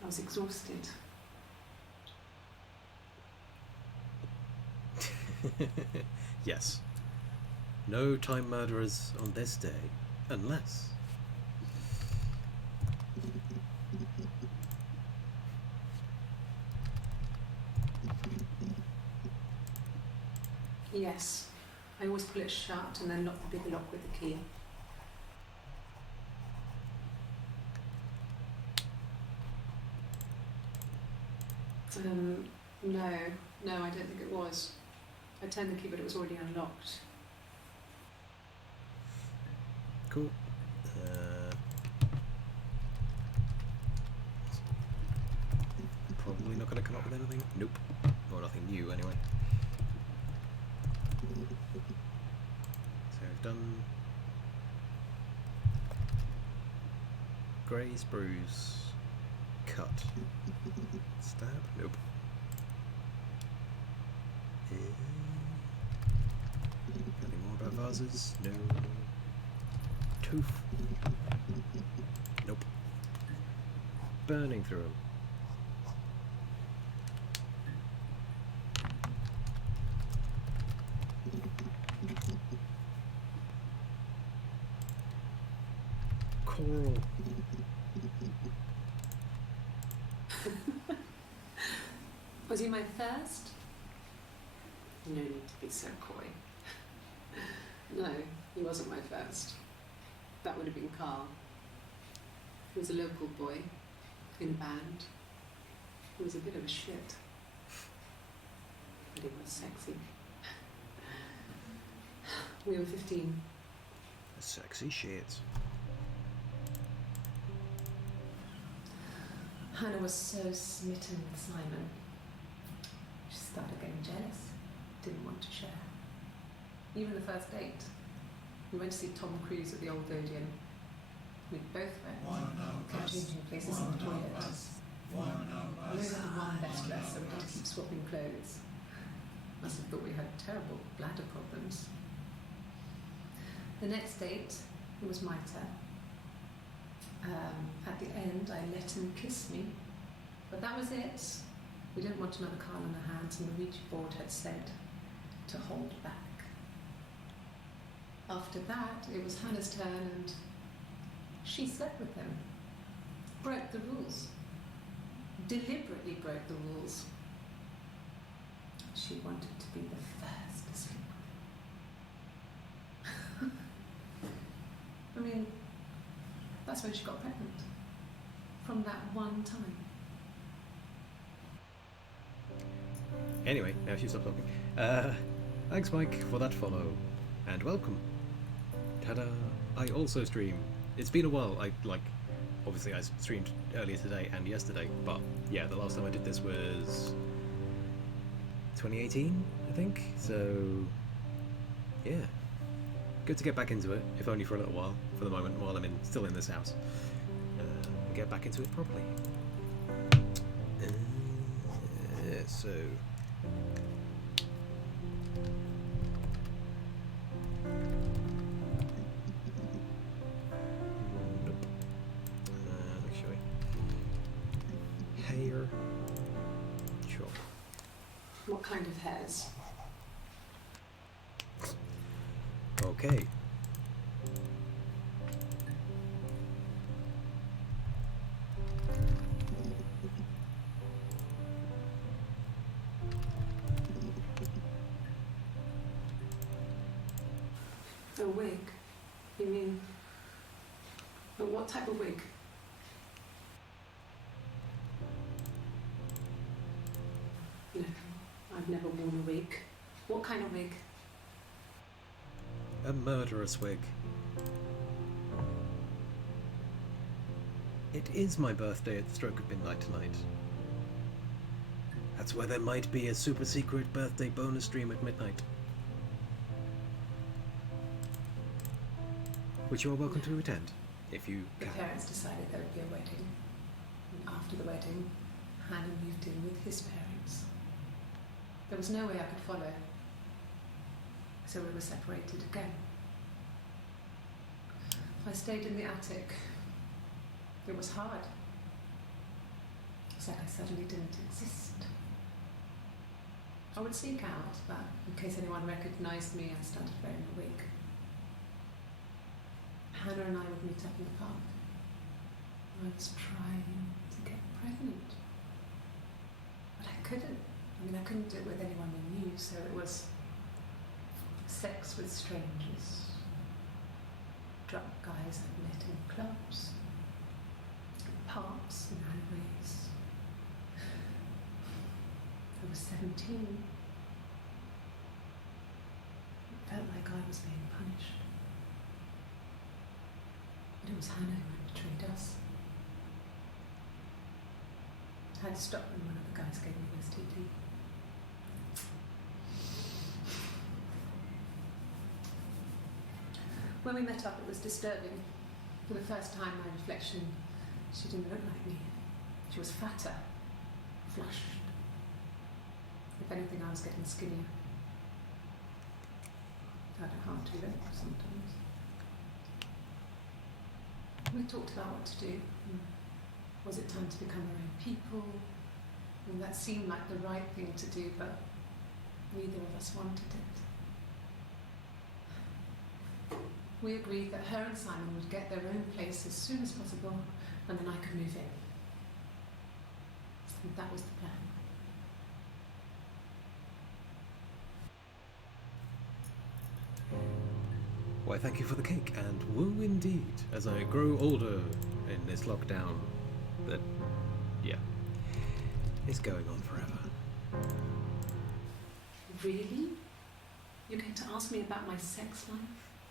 I was exhausted. Yes. No time murderers on this day, unless... Yes. I always pull it shut and then lock the big lock with the key. No, I don't think it was. I turned the key, but it was already unlocked. Cool. Probably not going to come up with anything. Nope. Or nothing new, anyway. So I've done... Graze, bruise, cut, stab. Nope. Anything more about vases? No. Tooth. Nope. Burning through them. Coral. Was he my first? No need to be so coy. No, He wasn't my first. That would have been Carl. He was a local boy in a band. He was a bit of a shit. But he was sexy. We were 15. Sexy shit. Hannah was so smitten with Simon. She started getting jealous. Didn't want to share. Even the first date. We went to see Tom Cruise at the Old Odeon. We both went. Kept changing places in the toilet. We only had one best dress, so we had to keep swapping clothes. Must have thought we had terrible bladder problems. The next date, it was my turn. At the end, I let him kiss me, but that was it. We didn't want another Carl on our hands, and the Ouija board had said to hold back. After that, it was Hannah's turn, and she slept with him. Broke the rules. Deliberately broke the rules. She wanted to be the first to sleep with him. I mean, that's when she got pregnant. From that one time. Anyway, now she stopped talking. Thanks, Mike, for that follow. And welcome. Ta-da! I also stream. It's been a while. Obviously I streamed earlier today and yesterday, but yeah, the last time I did this was 2018, I think. So, yeah. Good to get back into it, if only for a little while, for the moment, while I'm still in this house. And get back into it properly. So... actually... Hair... Chop. What kind of hairs? Okay. A wig? You mean... But what type of wig? No, I've never worn a wig. What kind of wig? A murderous wig. It is my birthday at the stroke of midnight tonight. That's why there might be a super secret birthday bonus stream at midnight. Which you are welcome to attend, if you The can. parents decided there would be a wedding. And after the wedding, Hannah moved in with his parents. There was no way I could follow. So we were separated again. I stayed in the attic. It was hard. It's like I suddenly didn't exist. I would seek out, but in case anyone recognised me, I started wearing a wig. Hannah and I would meet up in the park. I was trying to get pregnant. But I couldn't. I couldn't do it with anyone we knew, so it was sex with strangers, drunk guys I'd met in clubs, parks and alleyways. I was 17. It felt like I was being punished. But it was Hannah who had betrayed us. I had to stop when one of the guys gave me an STD. When we met up, it was disturbing. For the first time, my reflection, she didn't look like me. She was fatter, flushed. If anything, I was getting skinnier. I had a hard to look sometimes. We talked about what to do. Was it time to become our own people? And that seemed like the right thing to do, but neither of us wanted it. We agreed that her and Simon would get their own place as soon as possible, and then I could move in. And that was the plan. Why, thank you for the cake, and woo indeed, as I grow older in this lockdown that, yeah, is going on forever. Really? You're going to ask me about my sex life?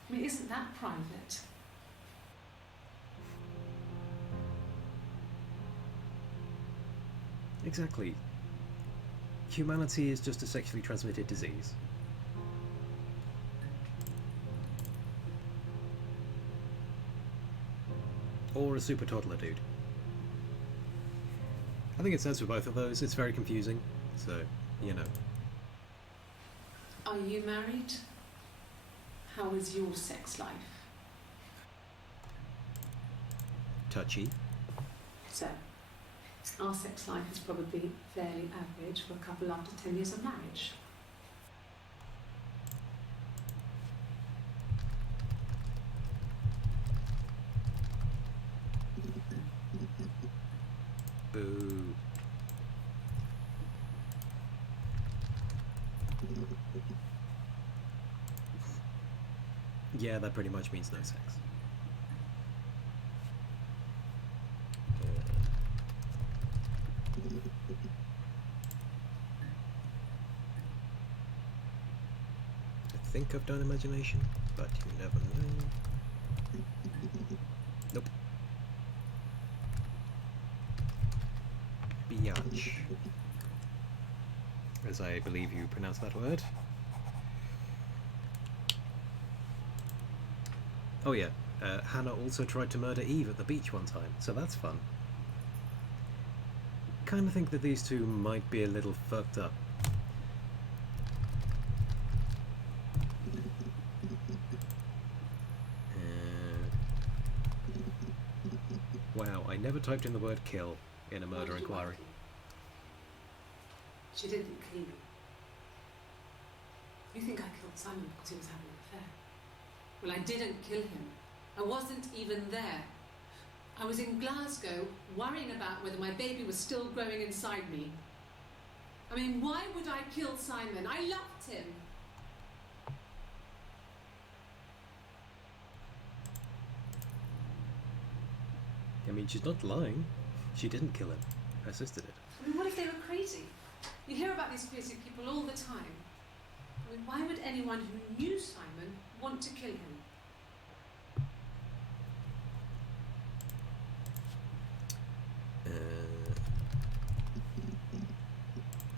I mean, isn't that private? Exactly. Humanity is just a sexually transmitted disease. Or a super toddler dude. I think it says for both of those. It's very confusing, so, you know. Are you married? How is your sex life? Touchy. So, our sex life is probably fairly average for a couple after 10 years of marriage. Boo. Yeah, that pretty much means no sex. I think I've done imagination, but you never know. Nope. Biatch. As I believe you pronounce that word. Oh yeah, Hannah also tried to murder Eve at the beach one time, so that's fun. Kinda think that these two might be a little fucked up. Wow, I never typed in the word kill in a murder inquiry. She didn't kill me. You think I killed Simon because he was having an affair? Well, I didn't kill him. I wasn't even there. I was in Glasgow worrying about whether my baby was still growing inside me. I mean, why would I kill Simon? I loved him. I mean, she's not lying. She didn't kill him. Her sister did. I mean, what if they were crazy? You hear about these crazy people all the time. I mean, why would anyone who knew Simon want to kill him?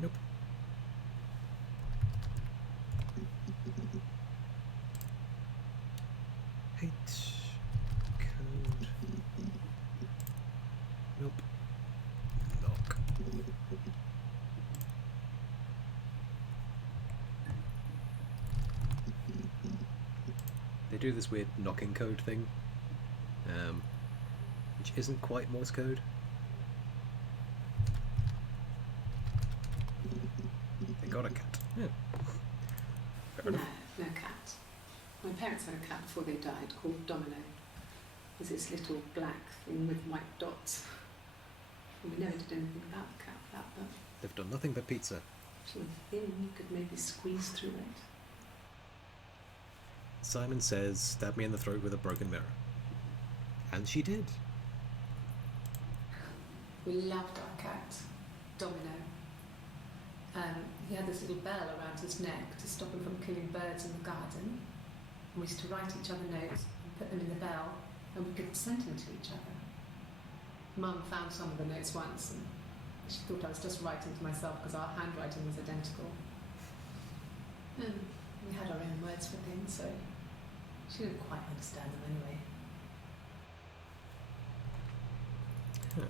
Nope. Hate code. Nope. Knock. They do this weird knocking code thing, which isn't quite Morse code. They got a cat. Yeah. Fair enough. No cat. My parents had a cat before they died called Domino. It was this little black thing with white dots. And we never did anything about the cat for that, but They've done nothing but pizza. she was thin, you could maybe squeeze through it. Simon says, stab me in the throat with a broken mirror. And she did. We loved our cat, Domino. He had this little bell around his neck to stop him from killing birds in the garden. And we used to write each other notes and put them in the bell, and we could send them to each other. Mum found some of the notes once, and she thought I was just writing to myself because our handwriting was identical. And we had our own words for things, so she didn't quite understand them anyway. Huh.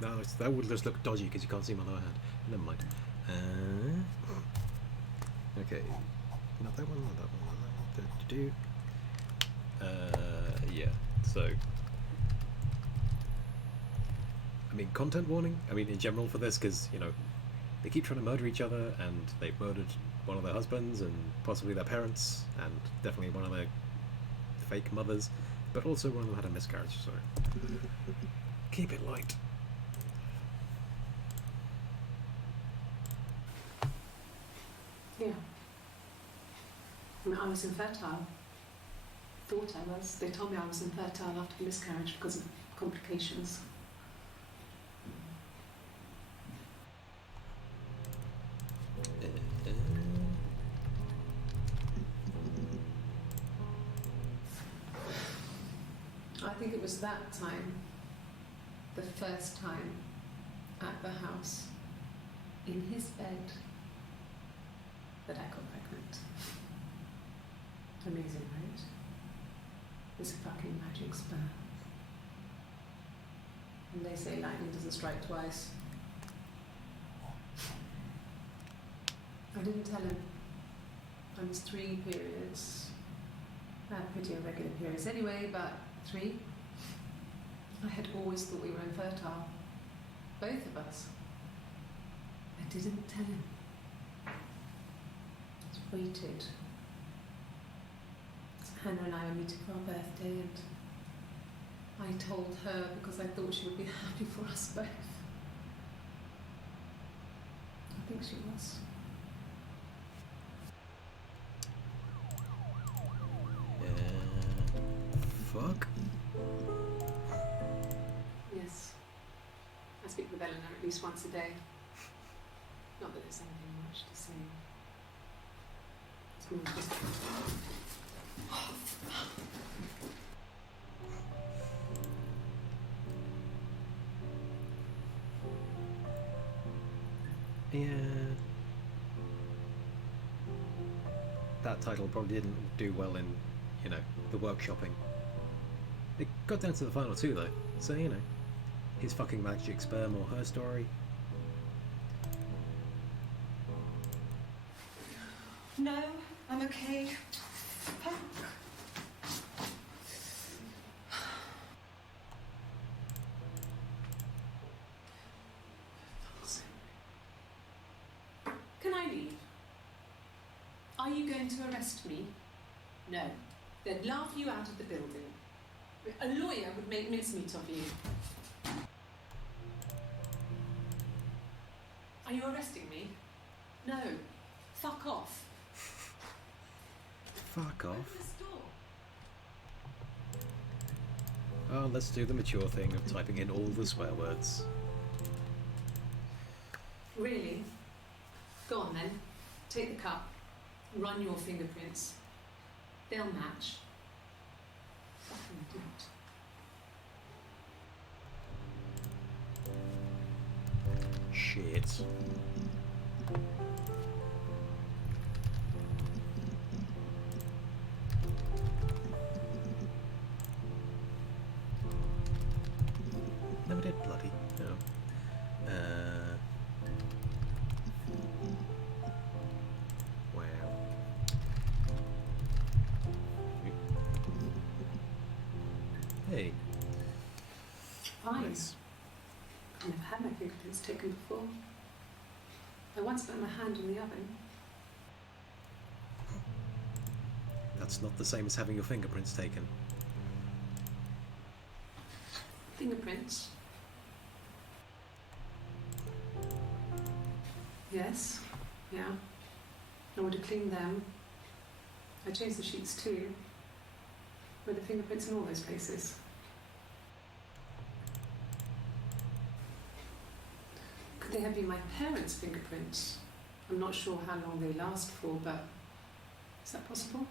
No, that would just look dodgy because you can't see my lower hand. Never mind. Okay. Not that one, not that one, not that one. Yeah, so. I mean, content warning. I mean, in general for this, because you know, they keep trying to murder each other, and they've murdered one of their husbands and possibly their parents, and definitely one of their fake mothers, but also one of them had a miscarriage. So keep it light. Yeah. I mean, I was infertile. Thought I was. They told me I was infertile after the miscarriage because of complications. I think it was that time, the first time at the house, in his bed, that I got pregnant. Amazing, right? It's a fucking magic spell. And they say lightning doesn't strike twice. I didn't tell him. I was 3 periods. I had pretty irregular periods anyway, but 3. I had always thought we were infertile. Both of us. I didn't tell him. Just waited. Hannah and I were meeting for our birthday, and I told her because I thought she would be happy for us both. I think she was. Fuck? Yes. I speak with Eleanor at least once a day. Not that there's anything much to say. It's more just... Yeah. That title probably didn't do well in, you know, the workshopping. It got down to the final 2 though, so you know, his fucking magic sperm or her story. No, I'm okay. Can I leave? Are you going to arrest me? No. They'd laugh you out of the building. A lawyer would make mincemeat of you. Are you arresting me? No. Fuck off. Fuck Open off. this door. Oh, let's do the mature thing of typing in all the swear words. Really? Go on then. Take the cup. Run your fingerprints. They'll match. Fucking do it. Shit. Never did bloody. No. Wow. Hey. Fine. Nice. I've never had my fingerprints taken before. I once put my hand in the oven. That's not the same as having your fingerprints taken. Fingerprints? Yes. Yeah. I would have cleaned them. I changed the sheets too. Were the fingerprints in all those places? Could they have been my parents' fingerprints? I'm not sure how long they last for, but is that possible?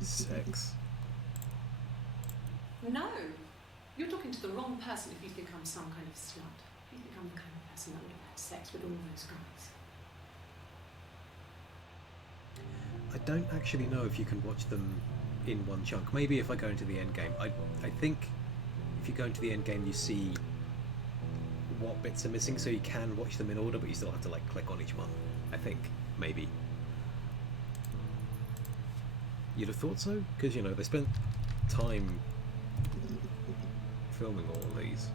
Sex. No! You're talking to the wrong person if you think I'm some kind of slut. You think I'm the kind of person that would have had sex with all those guys. I don't actually know if you can watch them in one chunk. Maybe if I go into the end game. I think if you go into the end game you see what bits are missing, so you can watch them in order, but you still have to like click on each one. I think. Maybe. You'd have thought so, because they spent time filming all of these.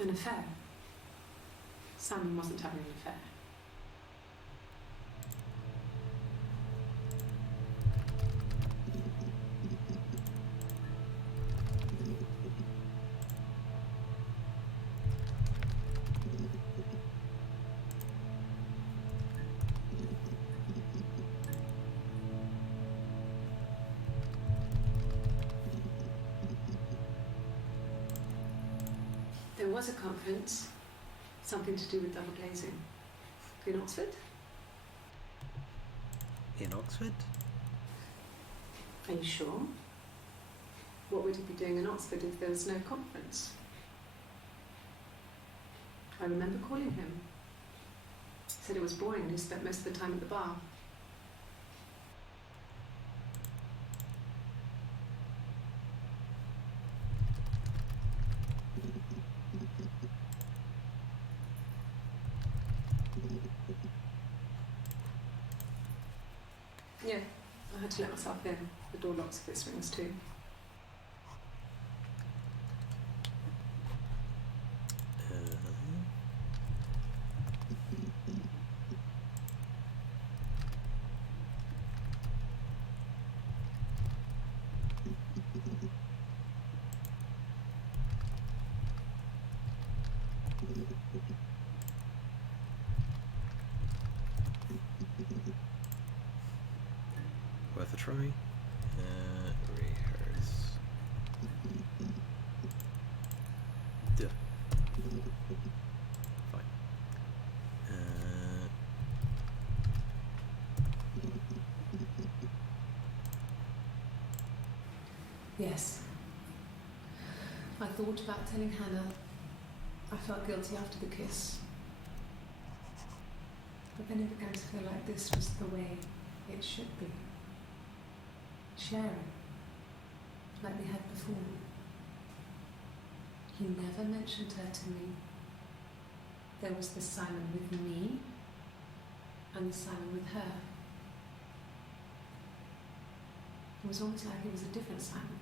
An affair. Simon wasn't having an affair. There was a conference, something to do with double glazing, in Oxford. In Oxford? Are you sure? What would he be doing in Oxford if there was no conference? I remember calling him. He said it was boring and he spent most of the time at the bar. Yeah, I had to let myself in. The door locks if it swings too. Worth a try. Rehearse. Duh. Fine. Yes. I thought about telling Hannah. I felt guilty after the kiss. But then it began to feel like this was the way it should be. Sharing, like we had before. He never mentioned her to me. There was the Simon with me and the Simon with her. It was almost like it was a different Simon.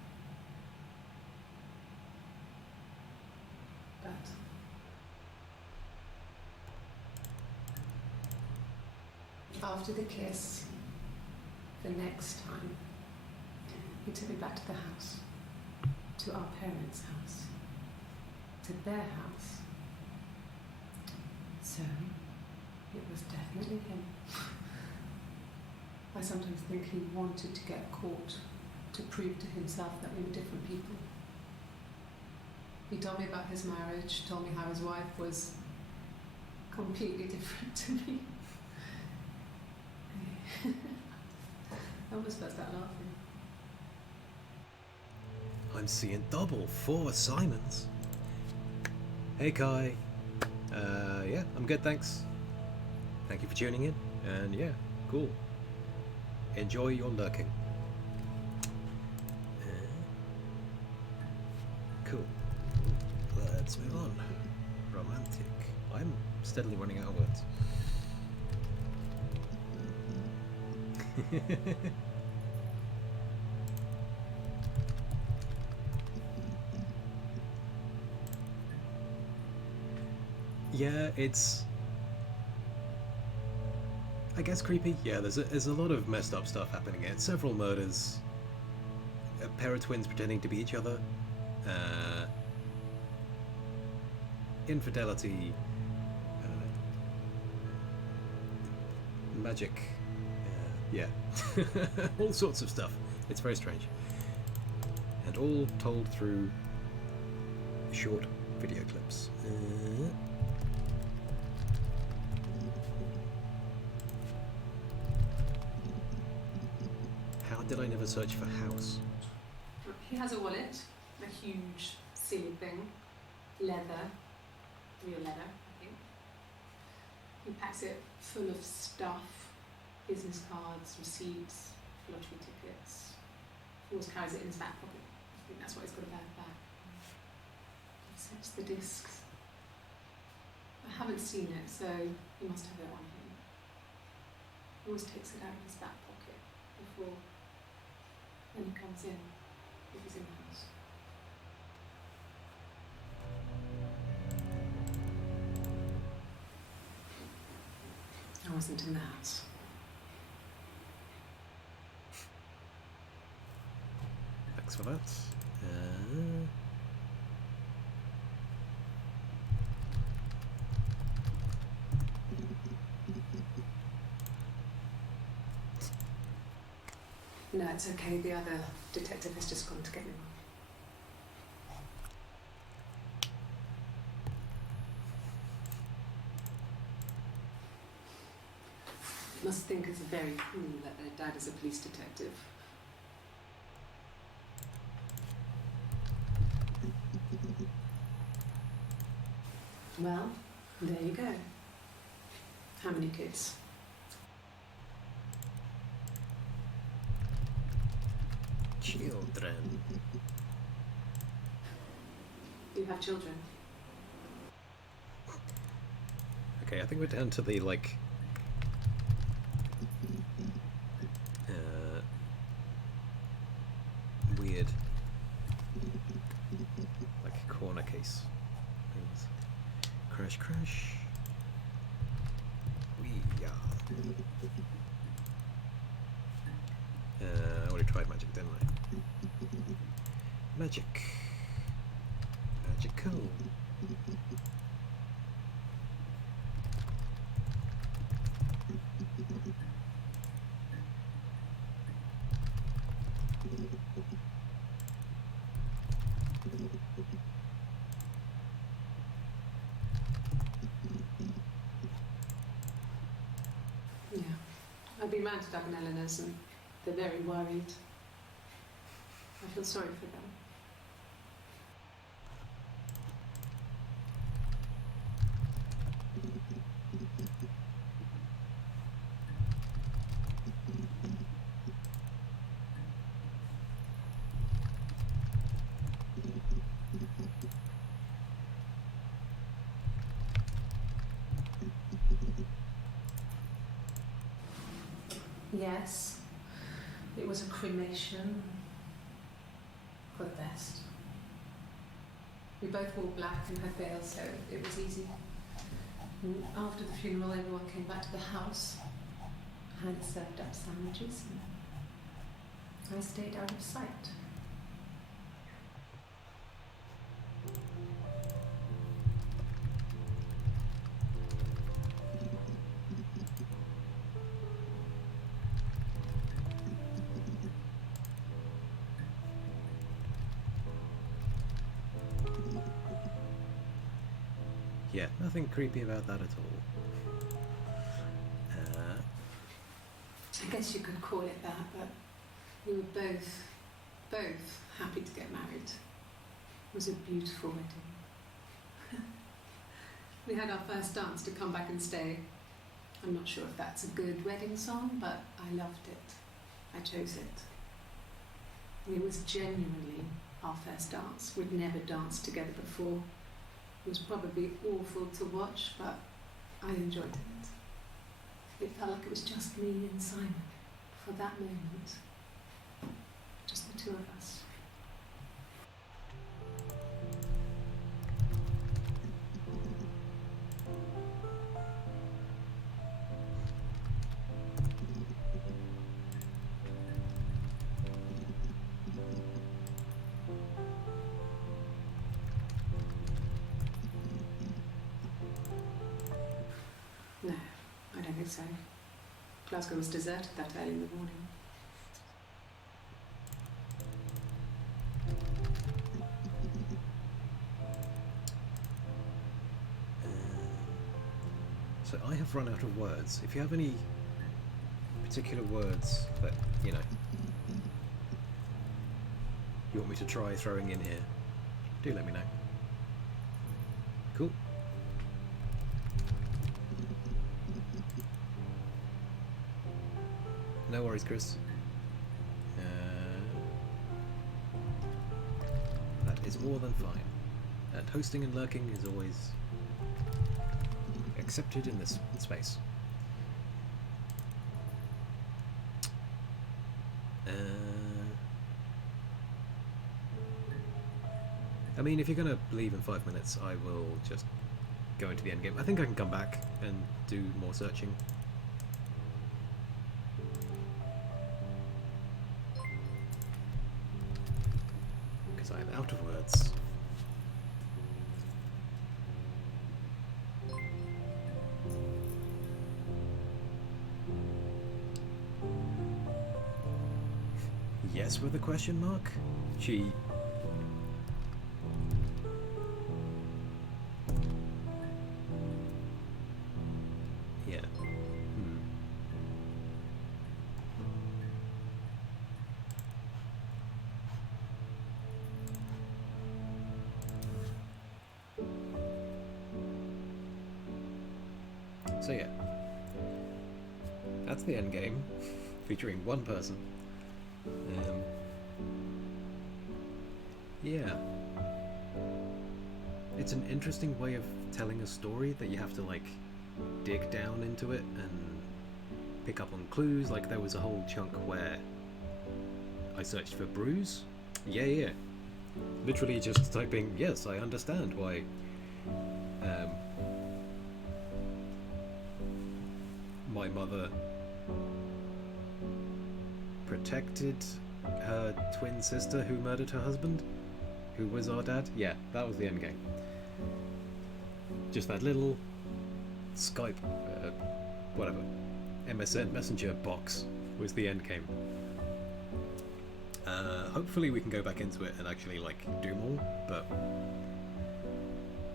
But after the kiss, the next time, he took me back to the house, to our parents' house, to their house. So, it was definitely him. I sometimes think he wanted to get caught to prove to himself that we were different people. He told me about his marriage, told me how his wife was completely different to me. I almost burst out laughing. I'm seeing double 4 Simons. Hey Kai. Yeah, I'm good, thanks. Thank you for tuning in. And yeah, cool. Enjoy your lurking. Cool. Let's move on. Romantic. I'm steadily running out of words. Yeah, it's, I guess, creepy. Yeah, there's a lot of messed up stuff happening here. Several murders, a pair of twins pretending to be each other, infidelity, magic, yeah, all sorts of stuff. It's very strange, and all told through short video clips. How did I never search for house? He has a wallet, a huge silly thing, leather, real leather, I think. He packs it full of stuff, business cards, receipts, lottery tickets. He always carries it in his back pocket. I think that's why he's got a bad back. He sets the discs. I haven't seen it, so he must have it on him. He always takes it out of his back pocket before when he comes in, if he's in the house. I wasn't in the house. Thanks for that. No, it's okay. The other detective has just gone to get him. You must think it's very cool that their dad is a police detective. Well, there you go. How many kids? Children. You have children? Okay, I think we're down to the, like... weird... like, corner case things. Crash, crash. I already tried magic, didn't I? Magic. Magical. Yeah. I've been round to Doug and Eleanor's and they're very worried. I feel sorry for them. Yes, it was a cremation for the best. We both wore black and had veils, so it was easy. And after the funeral, everyone came back to the house. I had served up sandwiches and I stayed out of sight. Yeah, nothing creepy about that at all. I guess you could call it that, but we were both happy to get married. It was a beautiful wedding. We had our first dance to Come Back and Stay. I'm not sure if that's a good wedding song, but I loved it. I chose it. It was genuinely our first dance. We'd never danced together before. It was probably awful to watch, but I enjoyed it. It felt like it was just me and Simon for that moment. Just the two of us. No, I don't think so. Glasgow was deserted that early in the morning. So I have run out of words. If you have any particular words that, you know, you want me to try throwing in here, do let me know. Cool. No worries, Chris. That is more than fine. And hosting and lurking is always accepted in this space. I mean, if you're gonna leave in 5 minutes, I will just go into the end game. I think I can come back and do more searching. Because I'm out of words. Yes with a question mark? She... Yeah. So yeah. That's the end game, featuring one person. Yeah. It's an interesting way of telling a story that you have to, like, dig down into it and pick up on clues. Like, there was a whole chunk where I searched for bruise. Yeah. Literally just typing, yes, I understand why my mother protected her twin sister who murdered her husband, who was our dad. Yeah, that was the end game. Just that little Skype, whatever, MSN Messenger box was the end game. Hopefully we can go back into it and actually, like, do more, but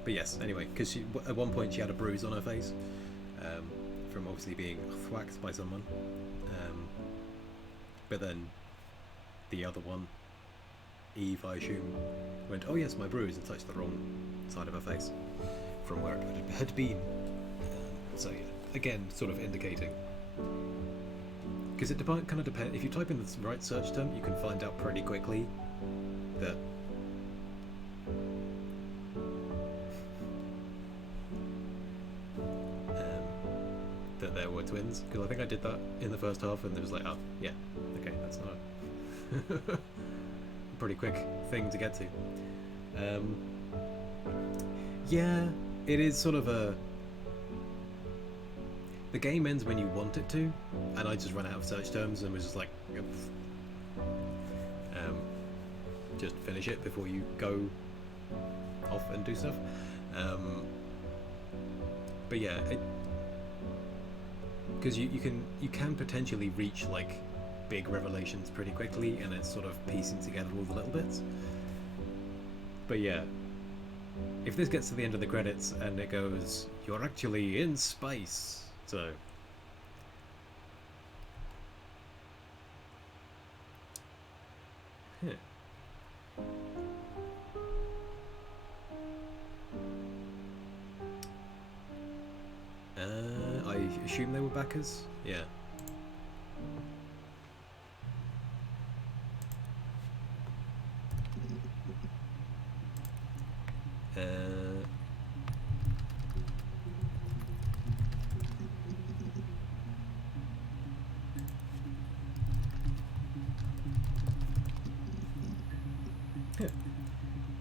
yes, anyway, because at one point she had a bruise on her face, from obviously being thwacked by someone, but then the other one, Eve, I assume, went, oh yes, my bruise, and touched the wrong side of her face from where it had been. So yeah, again, sort of indicating. Because it kind of depends, if you type in the right search term, you can find out pretty quickly that there were twins, because I think I did that in the first half and it was like, oh yeah, okay, that's not a pretty quick thing to get to. Yeah, it is sort of a... The game ends when you want it to, and I just ran out of search terms and was just like, just finish it before you go off and do stuff. But yeah, because you can potentially reach, like, big revelations pretty quickly, and it's sort of piecing together all the little bits. But yeah, if this gets to the end of the credits and it goes, you're actually in space, so I assume they were backers? Yeah.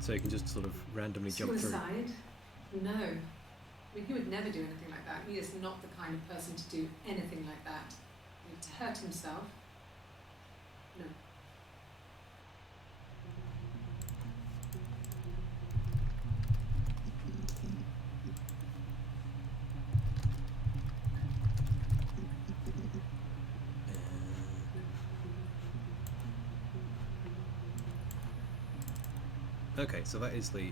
So you can just sort of randomly jump through. Suicide? No. I mean, he would never do anything like that. He is not the kind of person to do anything like that. I mean, to hurt himself? No. Okay, so that is the...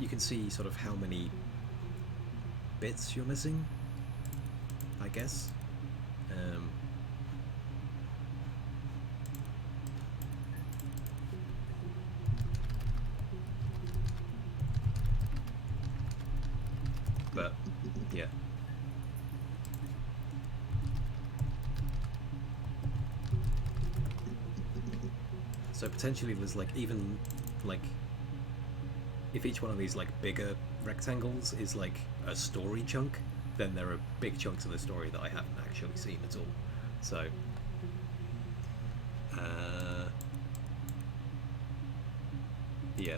You can see sort of how many bits you're missing, I guess. But, yeah. So potentially there's, like, even, like, if each one of these, like, bigger rectangles is, like, a story chunk, then there are big chunks of the story that I haven't actually seen at all. So, Yeah.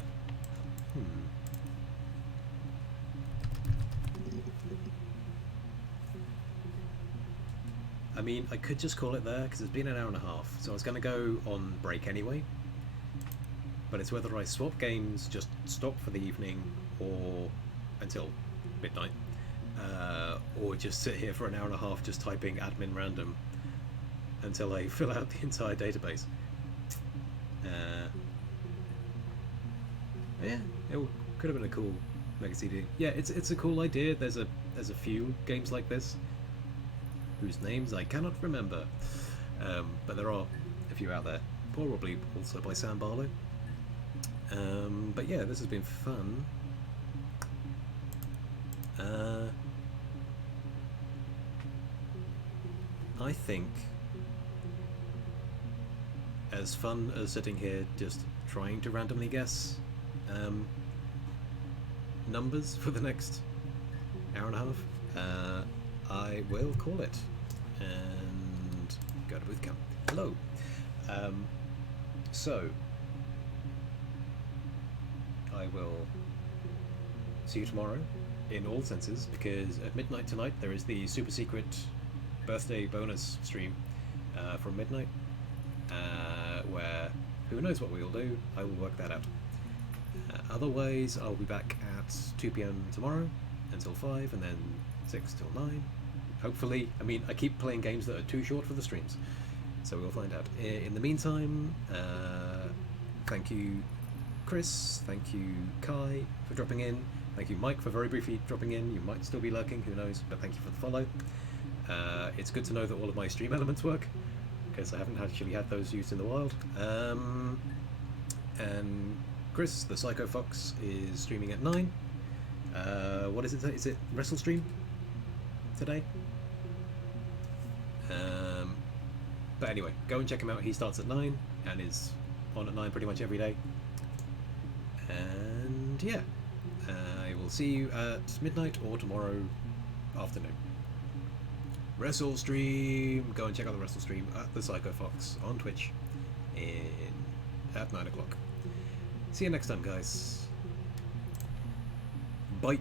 I mean, I could just call it there, because it's been an hour and a half, so I was going to go on break anyway. But it's whether I swap games, just stop for the evening, or until midnight, or just sit here for an hour and a half just typing admin random until I fill out the entire database. Yeah, it could have been a cool Mega CD. Yeah, it's a cool idea. There's a few games like this whose names I cannot remember, but there are a few out there, probably also by Sam Barlow. But yeah, this has been fun. I think as fun as sitting here just trying to randomly guess numbers for the next hour and a half, I will call it and go to bootcamp. Hello. So I will see you tomorrow in all senses, because at midnight tonight there is the super secret birthday bonus stream from midnight, where who knows what we will do. I will work that out. Otherwise, I'll be back at 2 p.m. tomorrow until 5, and then 6 till 9. Hopefully, I mean, I keep playing games that are too short for the streams, so we'll find out. In the meantime, thank you, Chris. Thank you, Kai, for dropping in. Thank you, Mike, for very briefly dropping in. You might still be lurking, who knows, but thank you for the follow. It's good to know that all of my stream elements work, because I haven't actually had those used in the wild. And Chris, the Psycho Fox, is streaming at 9. What is it? Is it Wrestle Stream today? But anyway, go and check him out. He starts at 9 and is on at 9 pretty much every day. And yeah, I will see you at midnight or tomorrow afternoon. Wrestle Stream. Go and check out the Wrestle Stream at the Psycho Fox on Twitch at 9 o'clock. See you next time, guys. Bye.